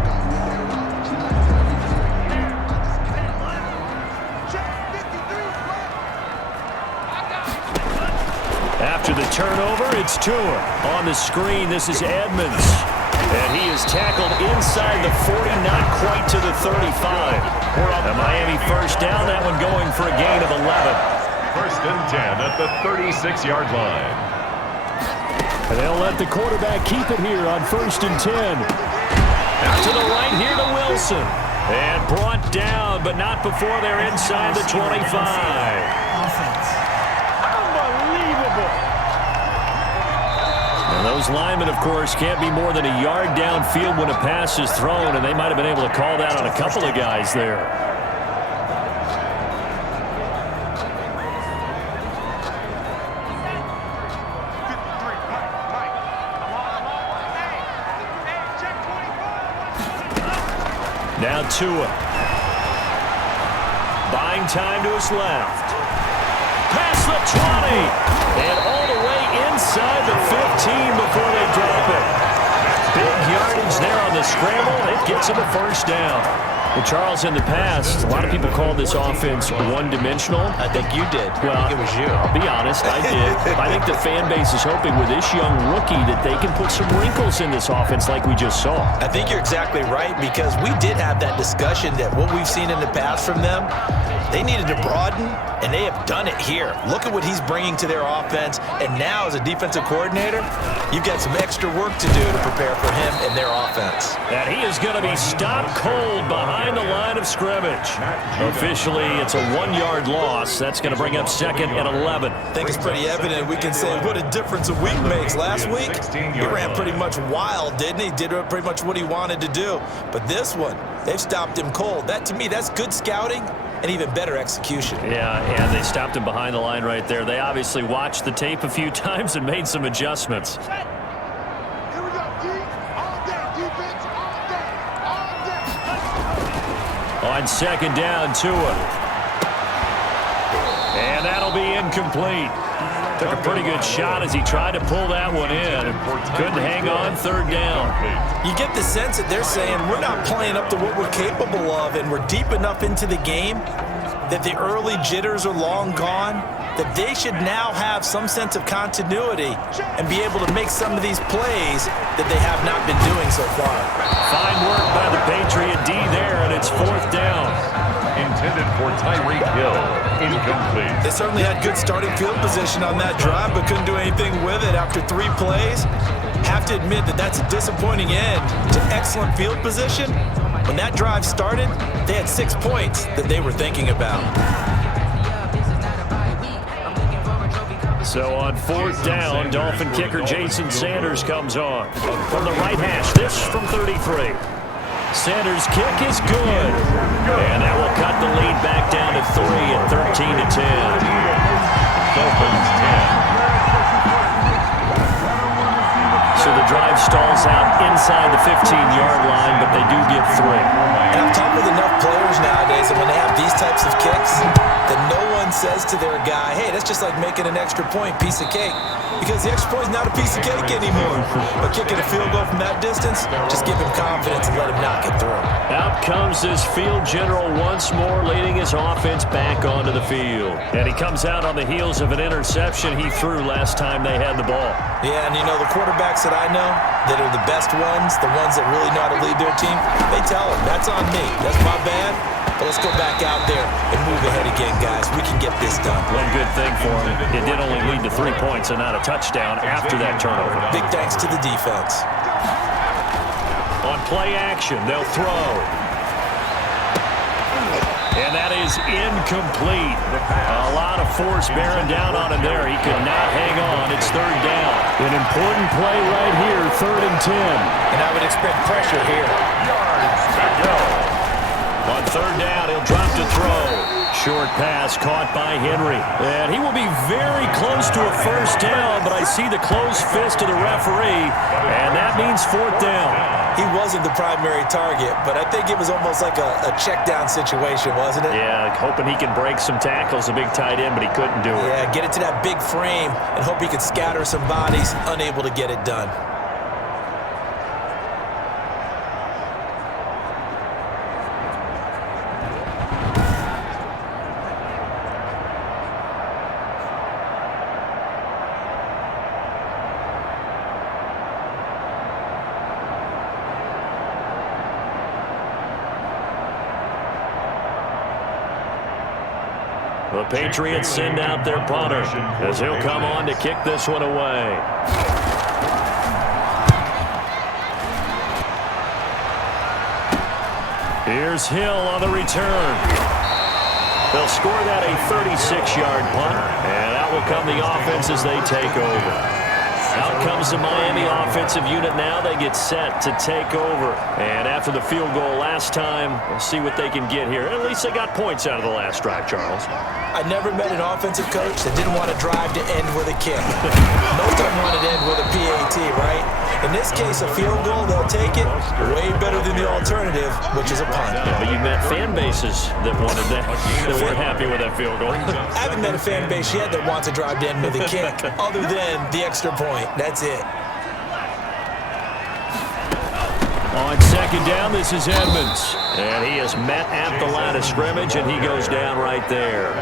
After the turnover, it's Tua. On the screen, this is Edmonds. And he is tackled inside the 40, not quite to the 35. A Miami first down, that one going for a gain of 11. First and 10 at the 36-yard line. And they'll let the quarterback keep it here on first and 10. Out to the right here to Wilson. And brought down, but not before they're inside the 25. Offense. Unbelievable. And those linemen, of course, can't be more than a yard downfield when a pass is thrown, and they might have been able to call that on a couple of guys there. Now Tua. Buying time to his left. Past the 20. And all the way inside the 15 before they drop it. Big yardage there on the scramble. It gets him a first down. Well, Charles, in the past, a lot of people called this offense one-dimensional. I think you did. Well, I think it was you. I'll be honest, I did. I think the fan base is hoping with this young rookie that they can put some wrinkles in this offense like we just saw. I think you're exactly right, because we did have that discussion that what we've seen in the past from them, they needed to broaden, and they have done it here. Look at what he's bringing to their offense, and now as a defensive coordinator, you've got some extra work to do to prepare for him and their offense. And he is going to be stopped cold behind the line of scrimmage. Officially, it's a 1-yard loss. That's going to bring up second and 11. I think it's pretty evident. We can say what a difference a week makes. Last week, he ran pretty much wild, didn't he? Did pretty much what he wanted to do. But this one, they've stopped him cold. That, to me, that's good scouting and even better execution. Yeah, and they stopped him behind the line right there. They obviously watched the tape a few times and made some adjustments. On second down, Tua. And that'll be incomplete. Took a pretty good shot as he tried to pull that one in. Couldn't hang on, third down. You get the sense that they're saying we're not playing up to what we're capable of, and we're deep enough into the game that the early jitters are long gone, that they should now have some sense of continuity and be able to make some of these plays that they have not been doing so far. Fine work by the Patriot D there, and it's fourth down. Intended for Tyreek Hill. Incomplete. They certainly had good starting field position on that drive, but couldn't do anything with it after 3 plays. Have to admit that that's a disappointing end to excellent field position. When that drive started, they had 6 points that they were thinking about. So on fourth down, Dolphin kicker Jason Sanders comes on. From the right hash, this from 33. Sanders' kick is good. And that will cut the lead back down to 3 at 13-10. Dolphins 10. So the drive stalls out inside the 15-yard line, but they do get 3. And I've talked with enough players nowadays that when they have these types of kicks, that no one says to their guy, hey, that's just like making an extra point, piece of cake. Because the extra point is not a piece of cake anymore. But kicking a field goal from that distance, just give him confidence and let him knock it through. Out comes this field general once more, leading his offense back onto the field. And he comes out on the heels of an interception he threw last time they had the ball. Yeah, and you know, the quarterbacks that I know that are the best ones, the ones that really know how to lead their team, they tell them, that's on me, that's my bad, but let's go back out there and move ahead again, guys. We can get this done. One good thing for him, it did only lead to 3 points and not a touchdown after that turnover. Big thanks to the defense. On play action, they'll throw. And that is incomplete. A lot of force bearing down on him there. He could not hang on. It's third down. An important play right here, 3rd and 10. And I would expect pressure here. Yards to go. On third down, he'll drop to throw. Short pass caught by Henry. And he will be very close to a first down, but I see the closed fist of the referee, and that means 4th down. He wasn't the primary target, but I think it was almost like a check down situation, wasn't it? Yeah, hoping he can break some tackles, a big tight end, but he couldn't do it. Yeah, get it to that big frame and hope he could scatter some bodies, unable to get it done. The Patriots send out their punter as he'll come on to kick this one away. Here's Hill on the return. They'll score that a 36-yard punt, and out will come the offense as they take over. Out comes the Miami offensive unit now. They get set to take over. And after the field goal last time, we'll see what they can get here. At least they got points out of the last drive, Charles. I never met an offensive coach that didn't want to drive to end with a kick. Most of them wanted to end with a PAT, right? In this case, a field goal, they'll take it. Way better than the alternative, which is a punt. Yeah, but you met fan bases that wanted that, that weren't happy with that field goal. I haven't met a fan base yet that wants to drive to end with a kick, other than the extra point. That's it. On second down, this is Edmonds. And he is met at the line of scrimmage, and he goes down right there.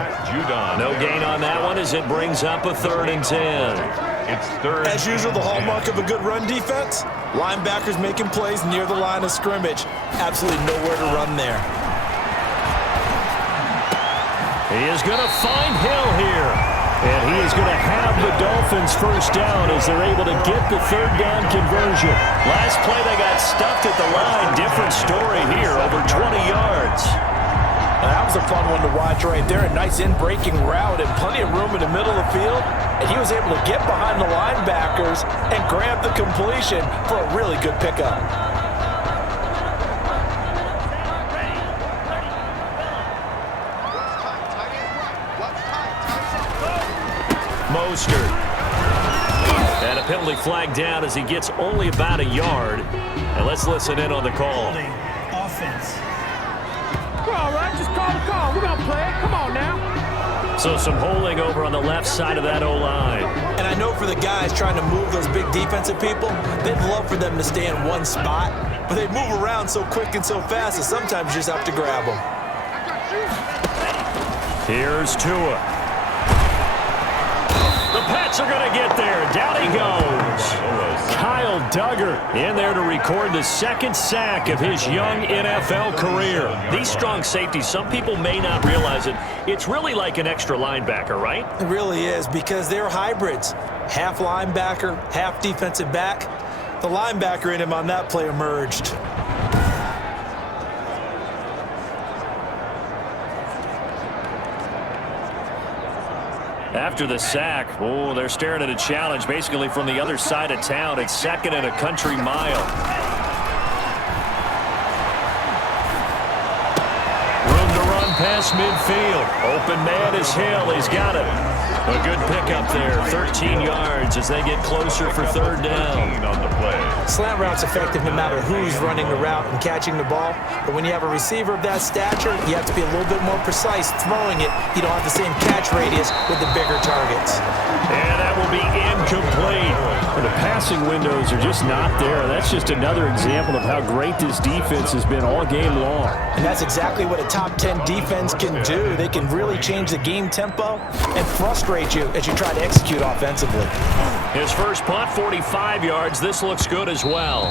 No gain on that one as it brings up a 3rd and 10. It's 3rd. As usual, the hallmark of a good run defense, linebackers making plays near the line of scrimmage. Absolutely nowhere to run there. He is going to find Hill here. And he is going to have the Dolphins first down as they're able to get the 3rd down conversion. Last play, they got stuffed at the line. Different story here, over 20 yards. That was a fun one to watch right there. A nice in-breaking route and plenty of room in the middle of the field. And he was able to get behind the linebackers and grab the completion for a really good pickup. Mostert. And a penalty flag down as he gets only about a yard. And let's listen in on the call. Offense. We're all right. Just call the call. We're going to play it. Come on now. So some holding over on the left side of that O-line. And I know for the guys trying to move those big defensive people, they'd love for them to stay in one spot. But they move around so quick and so fast that sometimes you just have to grab them. Here's Tua. The Pats are going to get there. Down he goes. Kyle Duggar in there to record the 2nd sack of his young NFL career. These strong safeties, some people may not realize it. It's really like an extra linebacker, right? It really is, because they're hybrids. Half linebacker, half defensive back. The linebacker in him on that play emerged. After the sack, oh, they're staring at a challenge basically from the other side of town. It's 2nd and a country mile. Room to run past midfield. Open man is Hill. He's got it. A good pickup there. 13 yards as they get closer for 3rd down. On the play. Slant route's effective no matter who's running the route and catching the ball. But when you have a receiver of that stature, you have to be a little bit more precise throwing it. You don't have the same catch radius with the bigger targets. And that will be incomplete. The passing windows are just not there. That's just another example of how great this defense has been all game long. And that's exactly what a top 10 defense can do. They can really change the game tempo and frustrate you as you try to execute offensively. His first punt, 45 yards. This looks good as well.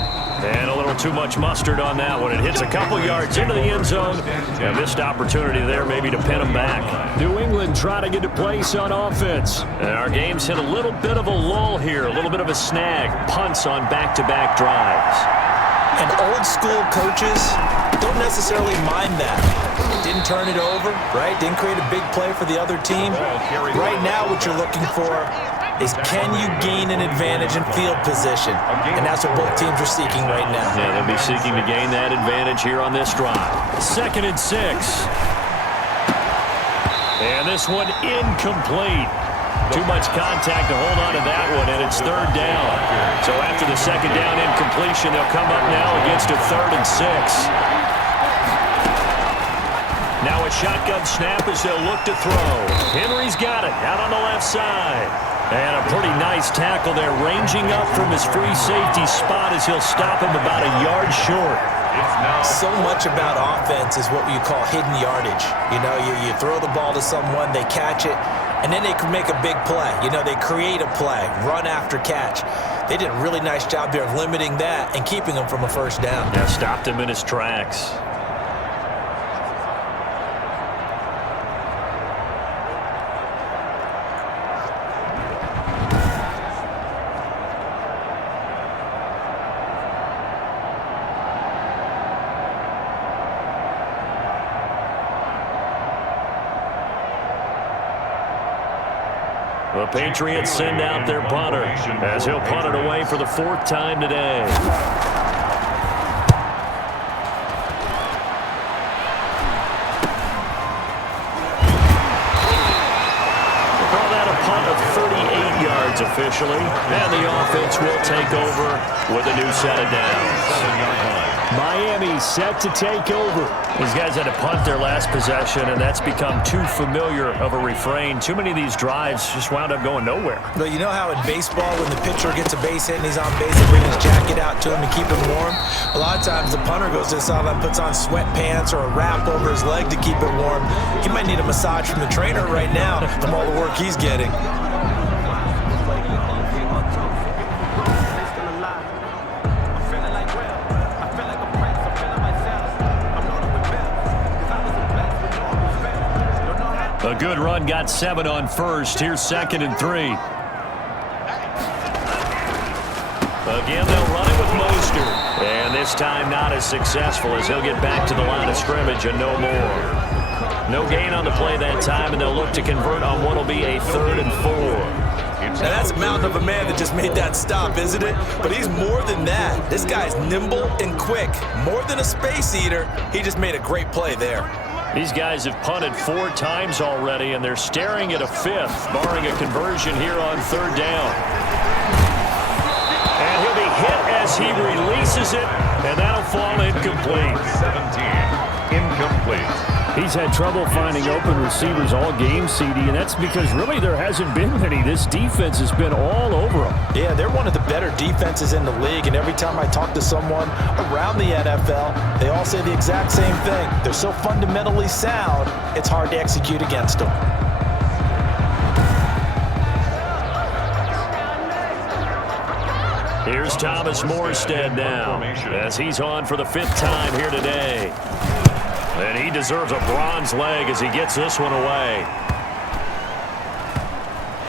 And a little too much mustard on that one. It hits a couple yards into the end zone. A missed opportunity there maybe to pin him back. New England trying to get a place on offense. And our game's hit a little bit of a lull here, a little bit of a snag. Punts on back-to-back drives. And old school coaches don't necessarily mind that. Didn't turn it over, right? Didn't create a big play for the other team. Right now what you're looking for is, can you gain an advantage in field position? And that's what both teams are seeking right now. Yeah, they'll be seeking to gain that advantage here on this drive. 2nd and 6. And this one incomplete. Too much contact to hold on to that one, and it's 3rd down. So after the 2nd down incompletion, they'll come up now against a 3rd and 6. Now a shotgun snap as they'll look to throw. Henry's got it out on the left side. And a pretty nice tackle there, ranging up from his free safety spot as he'll stop him about a yard short. So much about offense is what you call hidden yardage. You know, you throw the ball to someone, they catch it, and then they can make a big play. You know, they create a play, run after catch. They did a really nice job there of limiting that and keeping him from a first down. Yeah, stopped him in his tracks. The Patriots send out their punter as he'll punt it away for the 4th time today. Call that a punt of 38 yards officially, and the offense will take over with a new set of downs. Miami set to take over. These guys had to punt their last possession, and that's become too familiar of a refrain. Too many of these drives just wound up going nowhere. But you know how in baseball, when the pitcher gets a base hit and he's on base, they bring his jacket out to him to keep him warm? A lot of times the punter goes to the sideline, puts on sweatpants or a wrap over his leg to keep it warm. He might need a massage from the trainer right now from all the work he's getting. A good run got 7 on first. Here's 2nd and 3. Again, they'll run it with Mostert. And this time not as successful as he'll get back to the line of scrimmage and no more. No gain on the play that time, and they'll look to convert on what will be a 3rd and 4. Now that's a mountain of a man that just made that stop, isn't it? But he's more than that. This guy's nimble and quick. More than a space eater, he just made a great play there. These guys have punted 4 times already, and they're staring at a 5th, barring a conversion here on 3rd down. And he'll be hit as he releases it, and that'll fall incomplete. 17, incomplete. He's had trouble finding open receivers all game, CD, and that's because really there hasn't been many. This defense has been all over them. Yeah, they're one of the better defenses in the league, and every time I talk to someone around the NFL, they all say the exact same thing. They're so fundamentally sound, it's hard to execute against them. Here's Thomas Morstead now, as he's on for the 5th time here today. And he deserves a bronze leg as he gets this one away.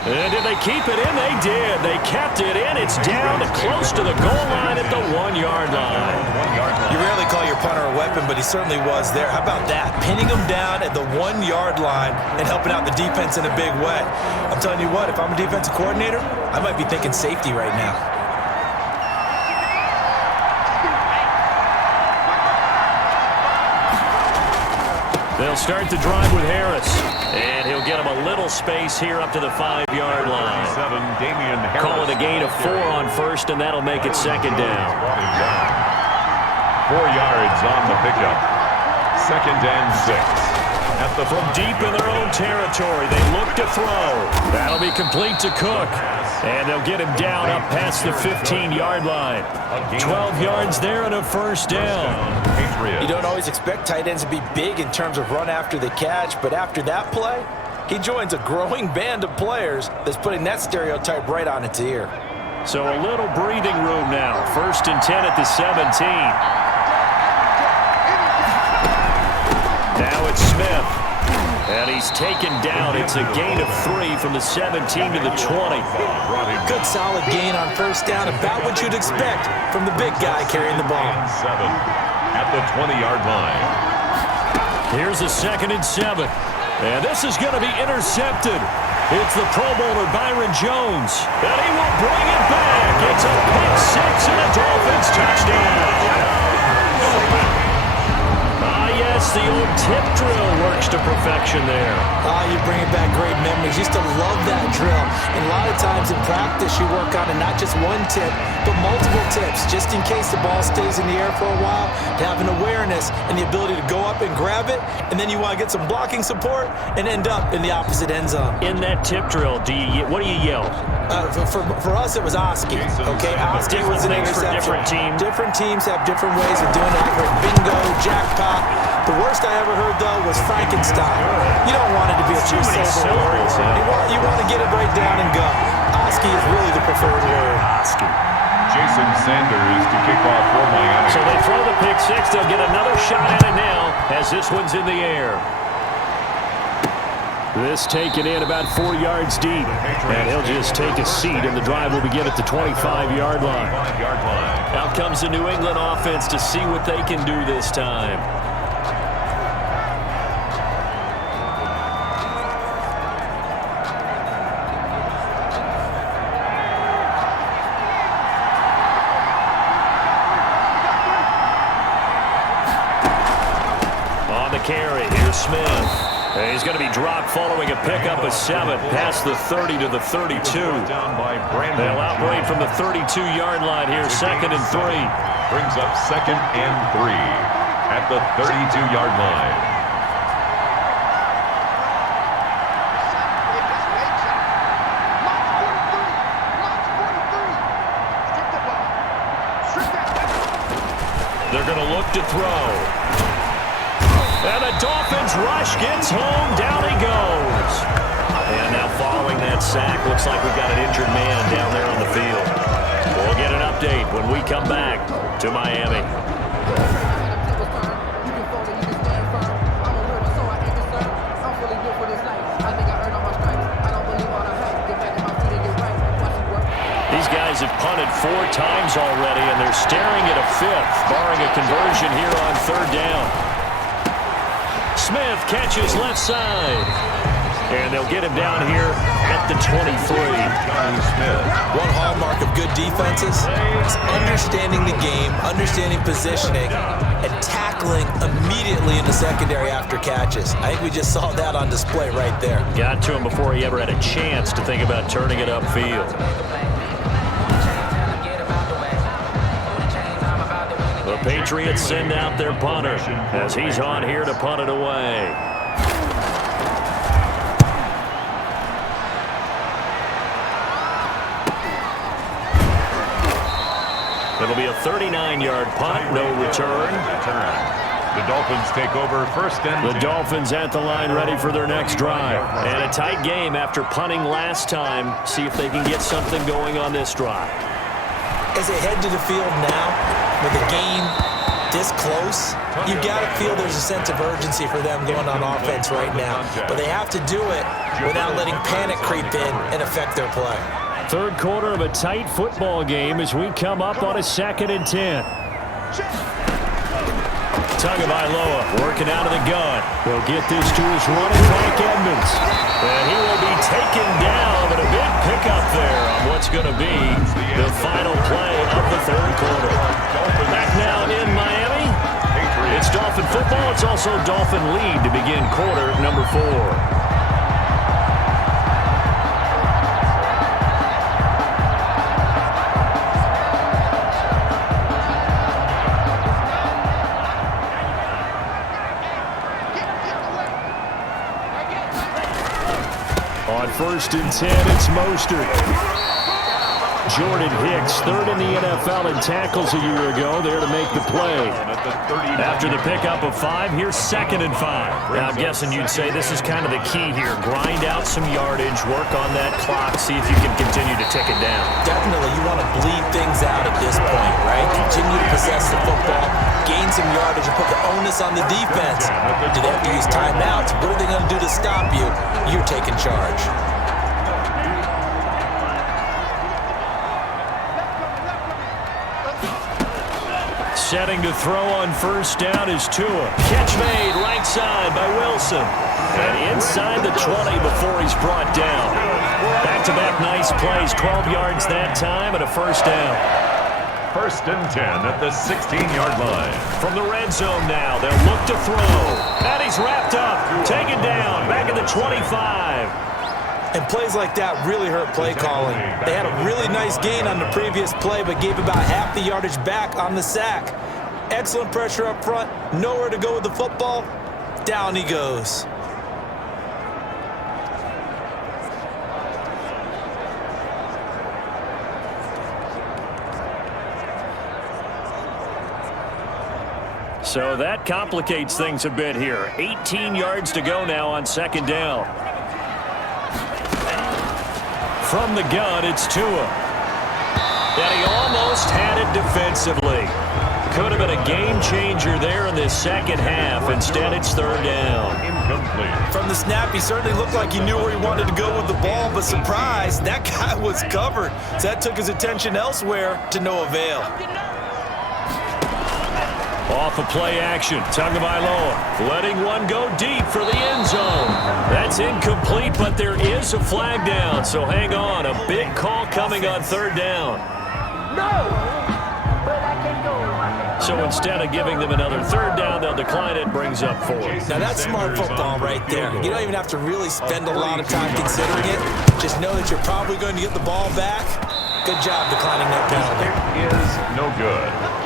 And did they keep it in? They did. They kept it in. It's down close to the goal line at the 1-yard line. You rarely call your punter a weapon, but he certainly was there. How about that? Pinning him down at the 1-yard line and helping out the defense in a big way. I'm telling you what, if I'm a defensive coordinator, I might be thinking safety right now. They'll start the drive with Harris, and he'll get him a little space here up to the 5-yard line. Call it a gain of 4 on first, and that'll make it 2nd down. 4 yards on the pickup. 2nd and 6. From deep in their own territory, they look to throw. That'll be complete to Cook. And they'll get him down up past the 15-yard line. 12 yards there and a 1st down. You don't always expect tight ends to be big in terms of run after the catch, but after that play, he joins a growing band of players that's putting that stereotype right on its ear. So a little breathing room now. 1st and 10 at the 17. Now it's Smith. And he's taken down. It's a gain of 3 from the 17 to the 20. Good solid gain on 1st down, about what you'd expect from the big guy carrying the ball. 7 at the 20-yard line. Here's a 2nd and 7. And this is going to be intercepted. It's the Pro Bowler Byron Jones. And he will bring it back. It's a pick 6 and a Dolphins touchdown. Yes, the old tip drill works to perfection there. You bring back great memories. Used to love that drill. And a lot of times in practice, you work on it, not just one tip, but multiple tips, just in case the ball stays in the air for a while, to have an awareness and the ability to go up and grab it, and then you want to get some blocking support and end up in the opposite end zone. In that tip drill, what do you yell? For us, it was Oski. Okay, Oski was an interception. Different teams. Different teams have different ways of doing it. I've heard bingo, jackpot. The worst I ever heard, though, was Frankenstein. You don't want it to be a true silver word. You want to get it right down and go. Oski is really the preferred word. Oski. Jason Sanders to kick off for Miami. So they throw the pick 6. They'll get another shot at it now as this one's in the air. This taken in about 4 yards deep. And he'll just take a seat, and the drive will begin at the 25-yard line. Out comes the New England offense to see what they can do this time. on the carry. Here's Smith. And he's going to be dropped following a pickup of 7 past the 30 to the 32. Down by Brandon. They'll operate from the 32-yard line here, 2nd and 3. Brings up 2nd and 3 at the 32-yard line. They're going to look to throw. And the Dolphins rush gets home. Down he goes. And now following that sack, looks like we've got an injured man down there on the field. We'll get an update when we come back to Miami. These guys have punted 4 times already, and they're staring at a 5th, barring a conversion here on 3rd down. Smith catches left side, and they'll get him down here at the 23. Johnny Smith. One hallmark of good defenses is understanding the game, understanding positioning, and tackling immediately in the secondary after catches. I think we just saw that on display right there. Got to him before he ever had a chance to think about turning it upfield. The Patriots send out their punter as he's on here to punt it away. It'll be a 39-yard punt, no return. The Dolphins take over 1st and 10. The Dolphins at the line ready for their next drive. And a tight game after punting last time. See if they can get something going on this drive. As they head to the field now, with the game this close, you've got to feel there's a sense of urgency for them going on offense right now. But they have to do it without letting panic creep in and affect their play. 3rd quarter of a tight football game as we come up on a 2nd and 10. Tagovailoa working out of the gun. He'll get this to his running back, Edmonds. And he will be taken down, but a big pickup there on what's going to be the final play of the 3rd quarter. Back now in Miami. It's Dolphin football. It's also Dolphin lead to begin quarter number 4. On 1st and 10, it's Mostert. Jordan Hicks, 3rd in the NFL in tackles a year ago, there to make the play. After the pickup of 5, here's 2nd and 5. Now, I'm guessing you'd say this is kind of the key here. Grind out some yardage, work on that clock, see if you can continue to tick it down. Definitely, you want to bleed things out at this point, right? Continue to possess the football, gain some yardage, and put the onus on the defense. Do they have to use timeouts? What are they going to do to stop you? You're taking charge. Setting to throw on 1st down is Tua. Catch made right side by Wilson. And inside the 20 before he's brought down. Back-to-back nice plays, 12 yards that time and a 1st down. 1st and 10 at the 16-yard line. From the red zone now, they'll look to throw. And he's wrapped up, taken down, back at the 25. And plays like that really hurt play calling. They had a really nice gain on the previous play, but gave about half the yardage back on the sack. Excellent pressure up front, nowhere to go with the football. Down he goes. So that complicates things a bit here. 18 yards to go now on 2nd down. From the gun, it's Tua. And he almost had it defensively. Could have been a game changer there in this 2nd half. Instead, it's 3rd down. Incomplete. From the snap, he certainly looked like he knew where he wanted to go with the ball, but surprise, that guy was covered. So that took his attention elsewhere to no avail. Off of play action, Tagovailoa letting one go deep for the end zone. That's incomplete, but there is a flag down, so hang on. A big call coming on 3rd down. So instead of giving them another third down, they'll decline it. Brings up 4. Now, that's smart football right there. You don't even have to really spend a lot of time considering it. Just know that you're probably going to get the ball back. Good job declining that penalty. Kick is no good.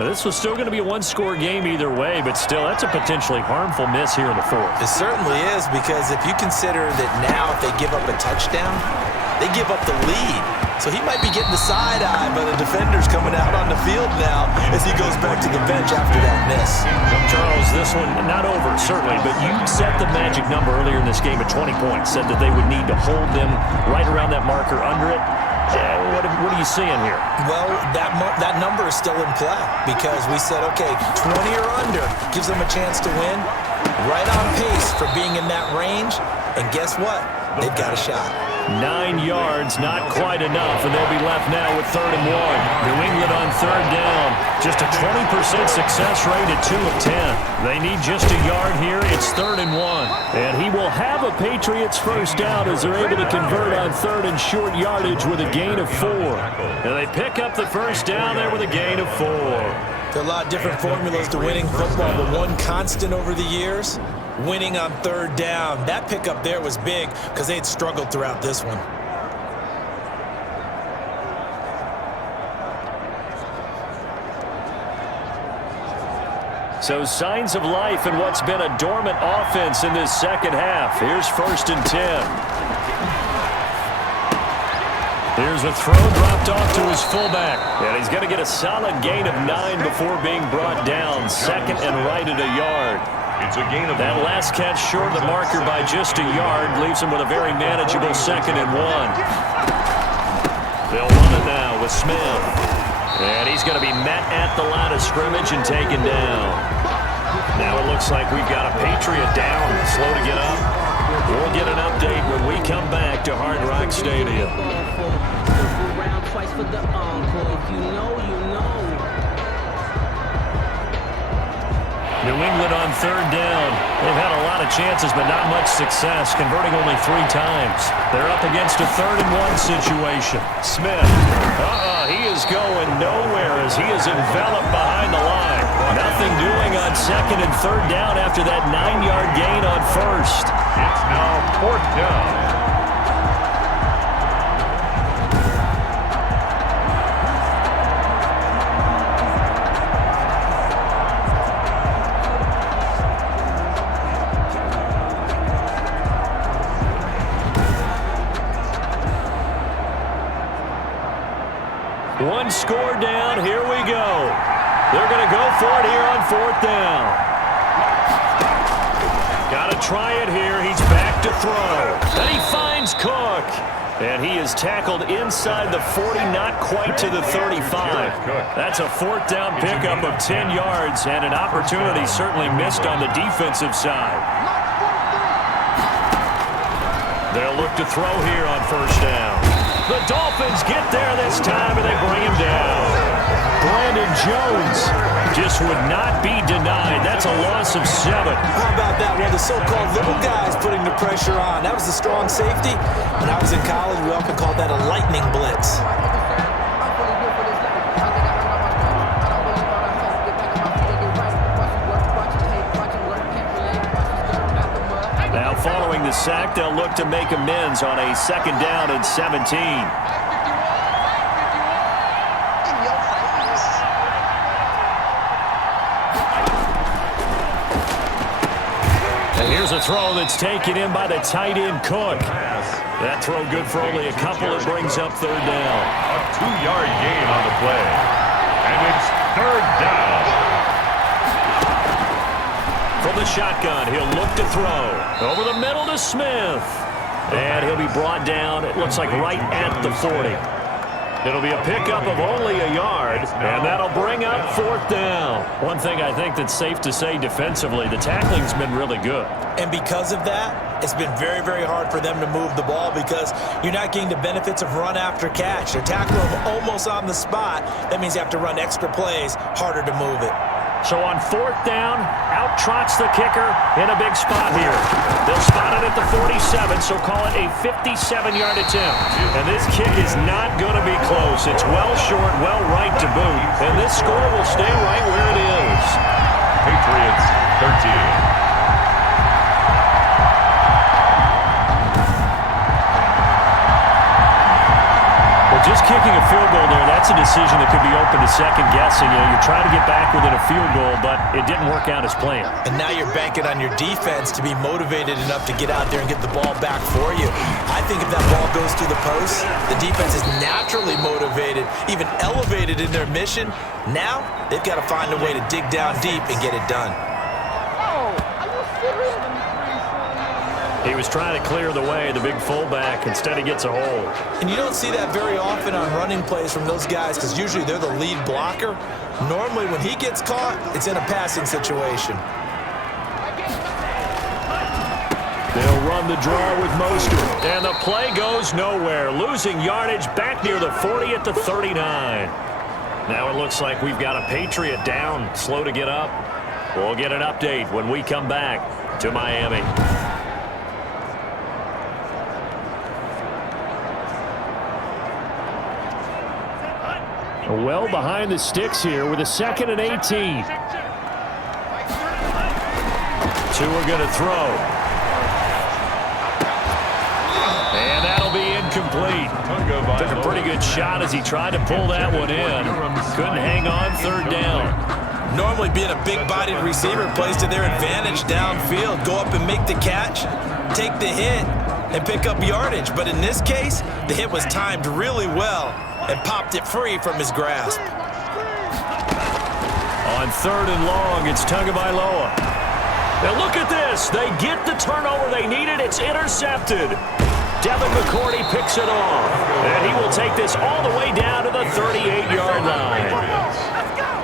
Now, this was still going to be a one-score game either way, but still, that's a potentially harmful miss here in the 4th. It certainly is, because if you consider that now if they give up a touchdown, they give up the lead. So he might be getting the side-eye by the defenders coming out on the field now as he goes back to the bench after that miss. Charles, this one not over, certainly, but you set the magic number earlier in this game at 20 points, said that they would need to hold them right around that marker under it. What are you seeing here? Well, that number is still in play because we said, okay, 20 or under gives them a chance to win. Right on pace for being in that range. And guess what? They've got a shot. 9 yards, not quite enough, and they'll be left now with 3rd and 1. New England on 3rd down. Just a 20% success rate at 2 of 10. They need just a yard here. It's 3rd and 1. And he will have a Patriots first down as they're able to convert on 3rd and short yardage with a gain of 4. And they pick up the first down there with a gain of 4. There are a lot of different formulas to winning football, but one constant over the years, winning on 3rd down. That pickup there was big because they had struggled throughout this one. So signs of life in what's been a dormant offense in this second half. Here's 1st and 10. Here's a throw dropped off to his fullback. And he's going to get a solid gain of 9 before being brought down. 2nd and right at a yard. It's a gain of that last catch short of the marker by just a yard leaves him with a very manageable 2nd and 1. They'll run it now with Smith. And he's going to be met at the line of scrimmage and taken down. Now it looks like we've got a Patriot down, slow to get up. We'll get an update when we come back to Hard Rock Stadium. New England on 3rd down. They've had a lot of chances, but not much success, converting only 3 times. They're up against a 3rd and 1 situation. Smith, he is going nowhere as he is enveloped behind the line. Nothing doing on 2nd and 3rd down after that 9-yard gain on 1st. It's now 4th down. One score down. Here we go. They're going to go for it here on 4th down. Got to try it here. He's back to throw. And he finds Cook. And he is tackled inside the 40, not quite to the 35. That's a 4th down pickup of 10 yards and an opportunity certainly missed on the defensive side. They'll look to throw here on 1st down. The Dolphins get there this time, and they bring him down. Brandon Jones just would not be denied. That's a loss of 7. How about that? Well, the so-called little guys putting the pressure on. That was the strong safety. When I was in college, we often called that a lightning blitz. Now, following the sack, they'll look to make amends on a 2nd down and 17. And here's a throw that's taken in by the tight end, Cook. That throw good for only a couple. It brings up 3rd down. A 2-yard gain on the play. And it's 3rd down. From the shotgun, he'll look to throw. Over the middle to Smith. And he'll be brought down, it looks like right at the 40. It'll be a pickup of only a yard, and that'll bring up 4th down. One thing I think that's safe to say defensively, the tackling's been really good. And because of that, it's been very, very hard for them to move the ball because you're not getting the benefits of run after catch. They're tackling them almost on the spot. That means you have to run extra plays, harder to move it. So on 4th down, out trots the kicker in a big spot here. They'll spot it at the 47, so call it a 57-yard attempt. And this kick is not going to be close. It's well short, well right to boot. And this score will stay right where it is. Patriots 13. Just kicking a field goal there, that's a decision that could be open to second guessing. You know, you're trying to get back within a field goal, but it didn't work out as planned. And now you're banking on your defense to be motivated enough to get out there and get the ball back for you. I think if that ball goes through the post, the defense is naturally motivated, even elevated in their mission. Now, they've got to find a way to dig down deep and get it done. He was trying to clear the way, the big fullback. Instead, he gets a hold. And you don't see that very often on running plays from those guys because usually they're the lead blocker. Normally, when he gets caught, it's in a passing situation. They'll run the draw with Mostert. And the play goes nowhere. Losing yardage back near the 40 at the 39. Now it looks like we've got a Patriot down, slow to get up. We'll get an update when we come back to Miami. Well behind the sticks here with a 2nd and 18. Two are going to throw. And that'll be incomplete. Took a pretty good shot as he tried to pull that one in. Couldn't hang on 3rd down. Normally being a big-bodied receiver plays to their advantage downfield. Go up and make the catch, take the hit, and pick up yardage. But in this case, the hit was timed really well and popped it free from his grasp. On 3rd and long, it's Tagovailoa. Now look at this. They get the turnover they needed. It's intercepted. Devin McCourty picks it off. And he will take this all the way down to the 38-yard line.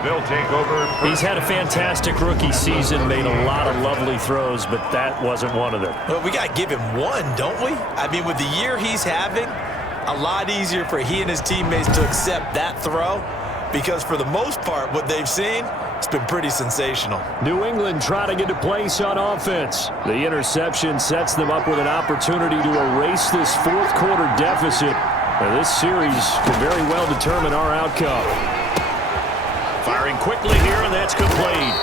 They'll take over. He's had a fantastic rookie season, made a lot of lovely throws, but that wasn't one of them. Well, we got to give him one, don't we? I mean, with the year he's having, a lot easier for he and his teammates to accept that throw because for the most part, what they've seen, it's been pretty sensational. New England trying to get a place on offense. The interception sets them up with an opportunity to erase this 4th quarter deficit. And this series can very well determine our outcome. Firing quickly here, and that's complete.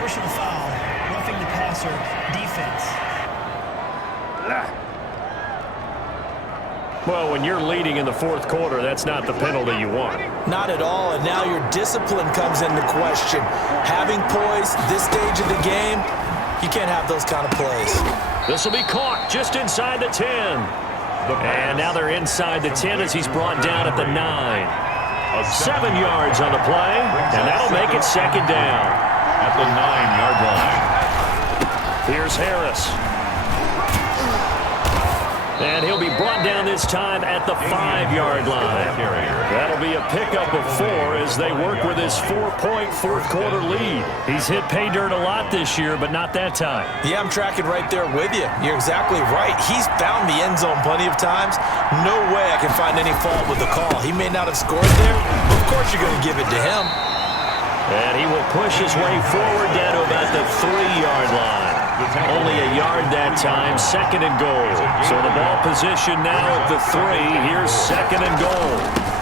Personal foul, roughing the passer, defense. Well, when you're leading in the 4th quarter, that's not the penalty you want. Not at all, and now your discipline comes into question. Having poise this stage of the game, you can't have those kind of plays. This will be caught just inside the 10. And now they're inside the 10 as he's brought down at the 9. 7 yards on the play, and that'll make it 2nd down. At the 9-yard line. Here's Harris. And he'll be brought down this time at the 5-yard line. That'll be a pickup of 4 as they work with his 4-point 4th quarter lead. He's hit pay dirt a lot this year, but not that time. Yeah, I'm tracking right there with you. You're exactly right. He's found the end zone plenty of times. No way I can find any fault with the call. He may not have scored there, but of course you're going to give it to him. And he will push his way forward down to about the 3-yard line. Only a yard that time, 2nd and goal. So the ball position now at the 3. Here's 2nd and goal.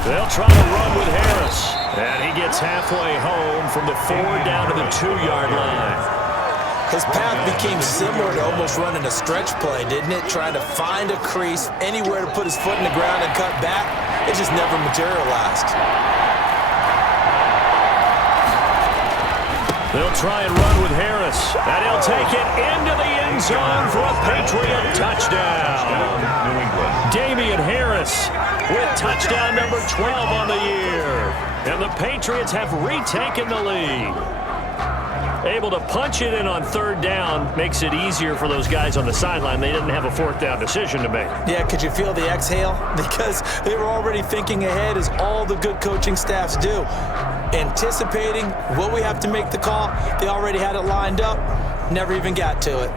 They'll try to run with Harris. And he gets halfway home from the 4 down to the 2-yard line. His path became similar to almost running a stretch play, didn't it? Trying to find a crease, anywhere to put his foot in the ground and cut back. It just never materialized. They'll try and run with Harris. And he'll take it into the end zone for a Patriot touchdown. New England. Damian Harris with touchdown number 12 on the year. And the Patriots have retaken the lead. Able to punch it in on 3rd down makes it easier for those guys on the sideline. They didn't have a 4th down decision to make. Yeah, could you feel the exhale? Because they were already thinking ahead as all the good coaching staffs do. Anticipating what we have to make the call. They already had it lined up. Never even got to it.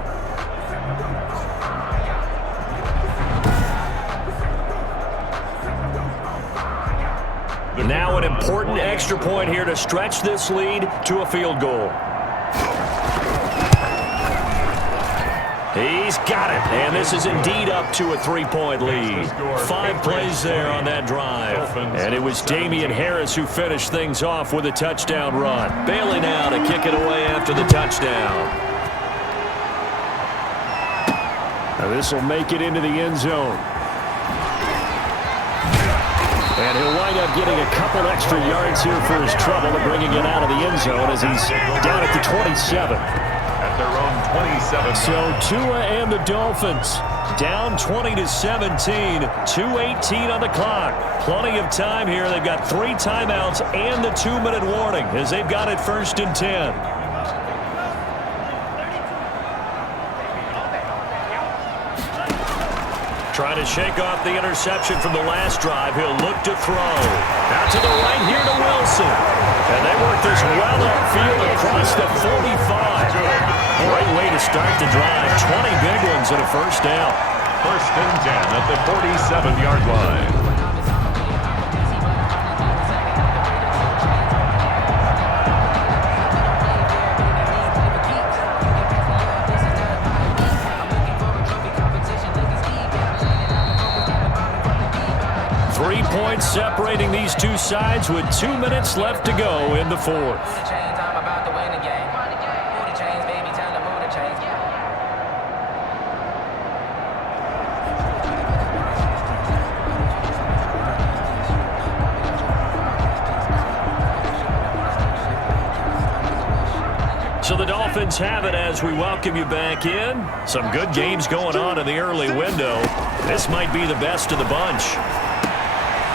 Now an important extra point here to stretch this lead to a field goal. He's got it, and this is indeed up to a 3-point lead. 5 plays there on that drive. And it was Damian Harris who finished things off with a touchdown run. Bailey now to kick it away after the touchdown. Now this will make it into the end zone. And he'll wind up getting a couple extra yards here for his trouble and bringing it out of the end zone as he's down at the 27. At their own 27. So Tua and the Dolphins down 20-17, 2:18 on the clock. Plenty of time here. They've got 3 timeouts and the 2-minute warning as they've got it 1st and 10. Trying to shake off the interception from the last drive. He'll look to throw. Out to the right here to Wilson. And they work this well upfield across the 45. Great way to start the drive. 20 big ones and a first down. 1st and 10 at the 47-yard line. Separating these two sides with 2 minutes left to go in the 4th. So the Dolphins have it as we welcome you back in. Some good games going on in the early window. This might be the best of the bunch.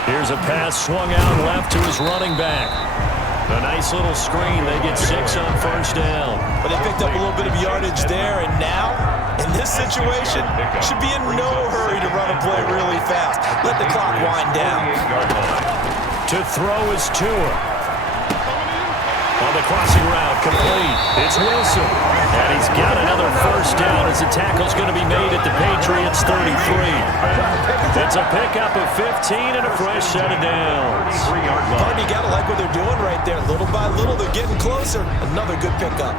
Here's a pass swung out left to his running back. A nice little screen. They get 6 on 1st down. But they picked up a little bit of yardage there, and now, in this situation, should be in no hurry to run a play really fast. Let the clock wind down. To throw is Tua. On the crossing route, complete. It's Wilson. And he's got another first down as the tackle's going to be made at the Patriots' 33. It's a pickup of 15 and a fresh set of downs. Hardy, got to like what they're doing right there. Little by little, they're getting closer. Another good pickup.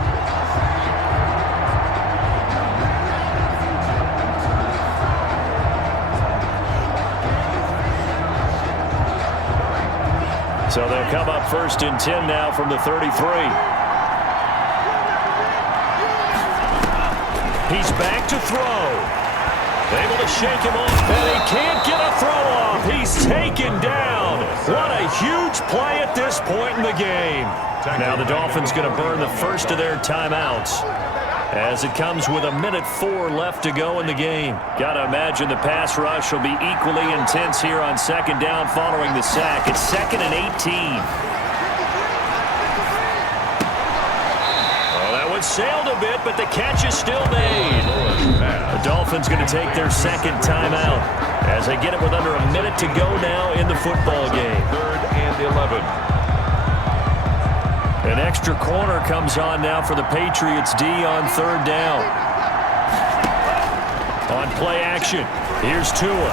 So they'll come up 1st and 10 now from the 33. He's back to throw. Able to shake him off, and he can't get a throw off. He's taken down. What a huge play at this point in the game. Now the Dolphins going to burn the first of their timeouts as it comes with 1:04 left to go in the game. Got to imagine the pass rush will be equally intense here on 2nd down following the sack. It's 2nd and 18. Oh, that one sailed a bit, but the catch is still made. The Dolphins going to take their 2nd timeout as they get it with under 1 minute to go now in the football game. 3rd and 11. An extra corner comes on now for the Patriots D on 3rd down. On play action, here's Tua.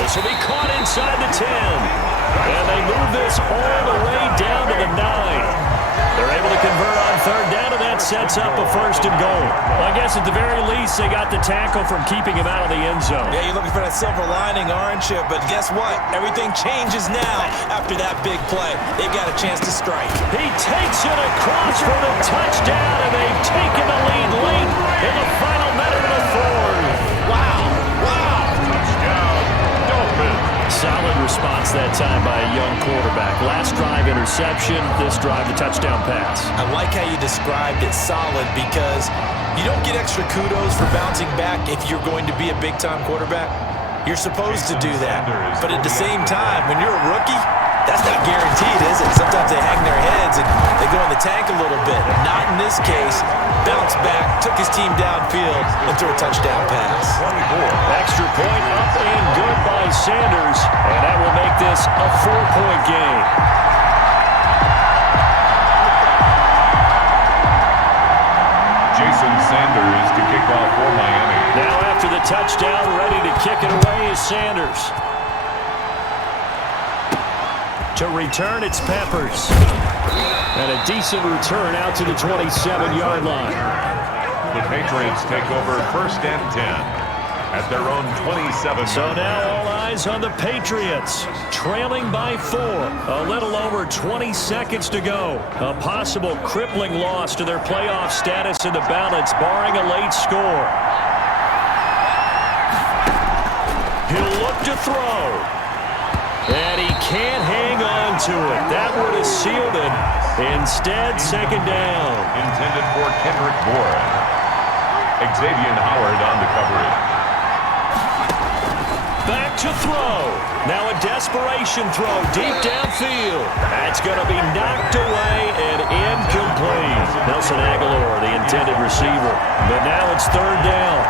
This will be caught inside the 10. And they move this all the way down to the 9. They're able to convert on 3rd down, and that sets up a 1st and goal. Well, I guess at the very least, they got the tackle from keeping him out of the end zone. Yeah, you're looking for that silver lining, aren't you? But guess what? Everything changes now after that big play. They've got a chance to strike. He takes it across for the touchdown, and they've taken the lead late in the final minute of the 4th. Wow. Touchdown, Dolphins. Solid response that time by a young quarterback. Last drive, interception. This drive, the touchdown pass. I like how you described it solid because you don't get extra kudos for bouncing back if you're going to be a big-time quarterback. You're supposed to do that. But at the same time, when you're a rookie, that's not guaranteed, is it? Sometimes they hang their heads and they go in the tank a little bit. Not in this case. Bounced back, took his team downfield, and threw a touchdown pass. Extra point up and good by Sanders. And that will make this a 4-point game. Jason Sanders to kick off for Miami. Now after the touchdown, ready to kick it away is Sanders. To return, it's Peppers. And a decent return out to the 27-yard line. The Patriots take over 1st and 10 at their own 27. So now all eyes on the Patriots, trailing by 4. A little over 20 seconds to go. A possible crippling loss to their playoff status in the balance, barring a late score. He'll look to throw. And he can't hang on to it. That would have sealed it. Instead, second down. Intended for Kendrick Bourne. Xavier Howard on the coverage. Back to throw. Now a desperation throw deep downfield. That's going to be knocked away and incomplete. Nelson Aguilar, the intended receiver. But now it's third down.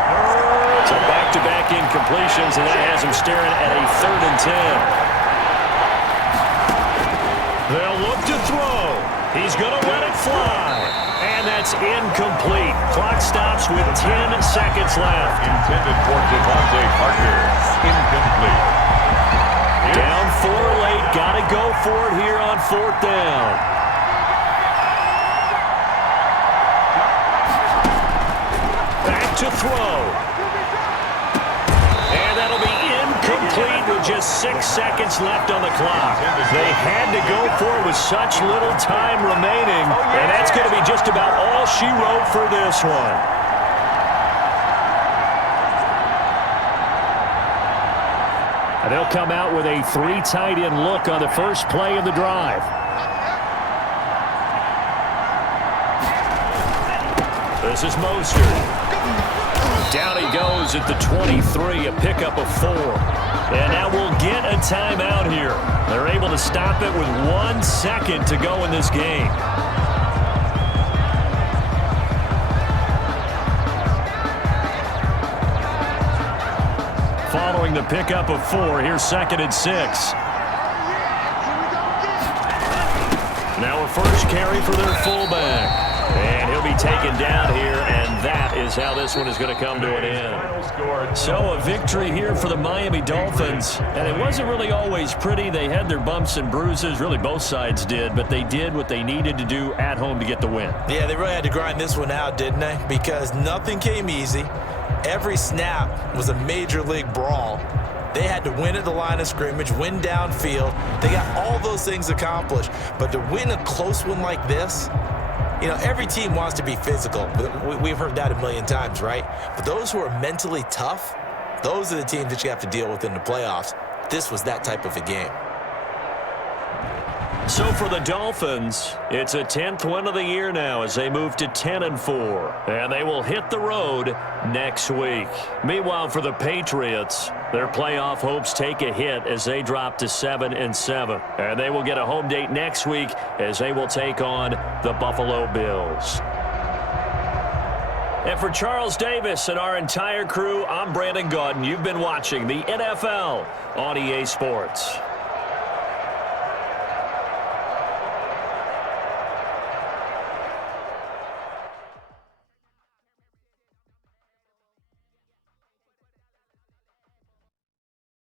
So back-to-back incompletions, and that has him staring at a 3rd and 10. They'll look to throw. He's going to let it fly. And that's incomplete. Clock stops with 10 seconds left. Intended for Devontae Parker. Incomplete. Down 4 late. Got to go for it here on 4th down. Back to throw. And that'll be incomplete with just 6 seconds left on the clock. They had to go for it with such little time remaining, and that's going to be just about all she wrote for this one. And they'll come out with a 3 tight end look on the first play of the drive. This is Mostert. Down he goes at the 23, a pickup of 4. And now we'll get a timeout here. They're able to stop it with 1 second to go in this game. Following the pickup of 4, here's 2nd and 6. Now a first carry for their fullback. And he'll be taken down here, and that is how this one is going to come to an end. So a victory here for the Miami Dolphins, and it wasn't really always pretty. They had their bumps and bruises, really both sides did, but they did what they needed to do at home to get the win. Yeah, they really had to grind this one out, didn't they? Because nothing came easy. Every snap was a major league brawl. They had to win at the line of scrimmage, win downfield. They got all those things accomplished. But to win a close one like this, you know, every team wants to be physical. We've heard that a million times, right? But those who are mentally tough, those are the teams that you have to deal with in the playoffs. This was that type of a game. So for the Dolphins, it's a 10th win of the year now as they move to 10-4. And they will hit the road next week. Meanwhile, for the Patriots, their playoff hopes take a hit as they drop to 7-7. And they will get a home date next week as they will take on the Buffalo Bills. And for Charles Davis and our entire crew, I'm Brandon Gaudin. You've been watching the NFL on EA Sports.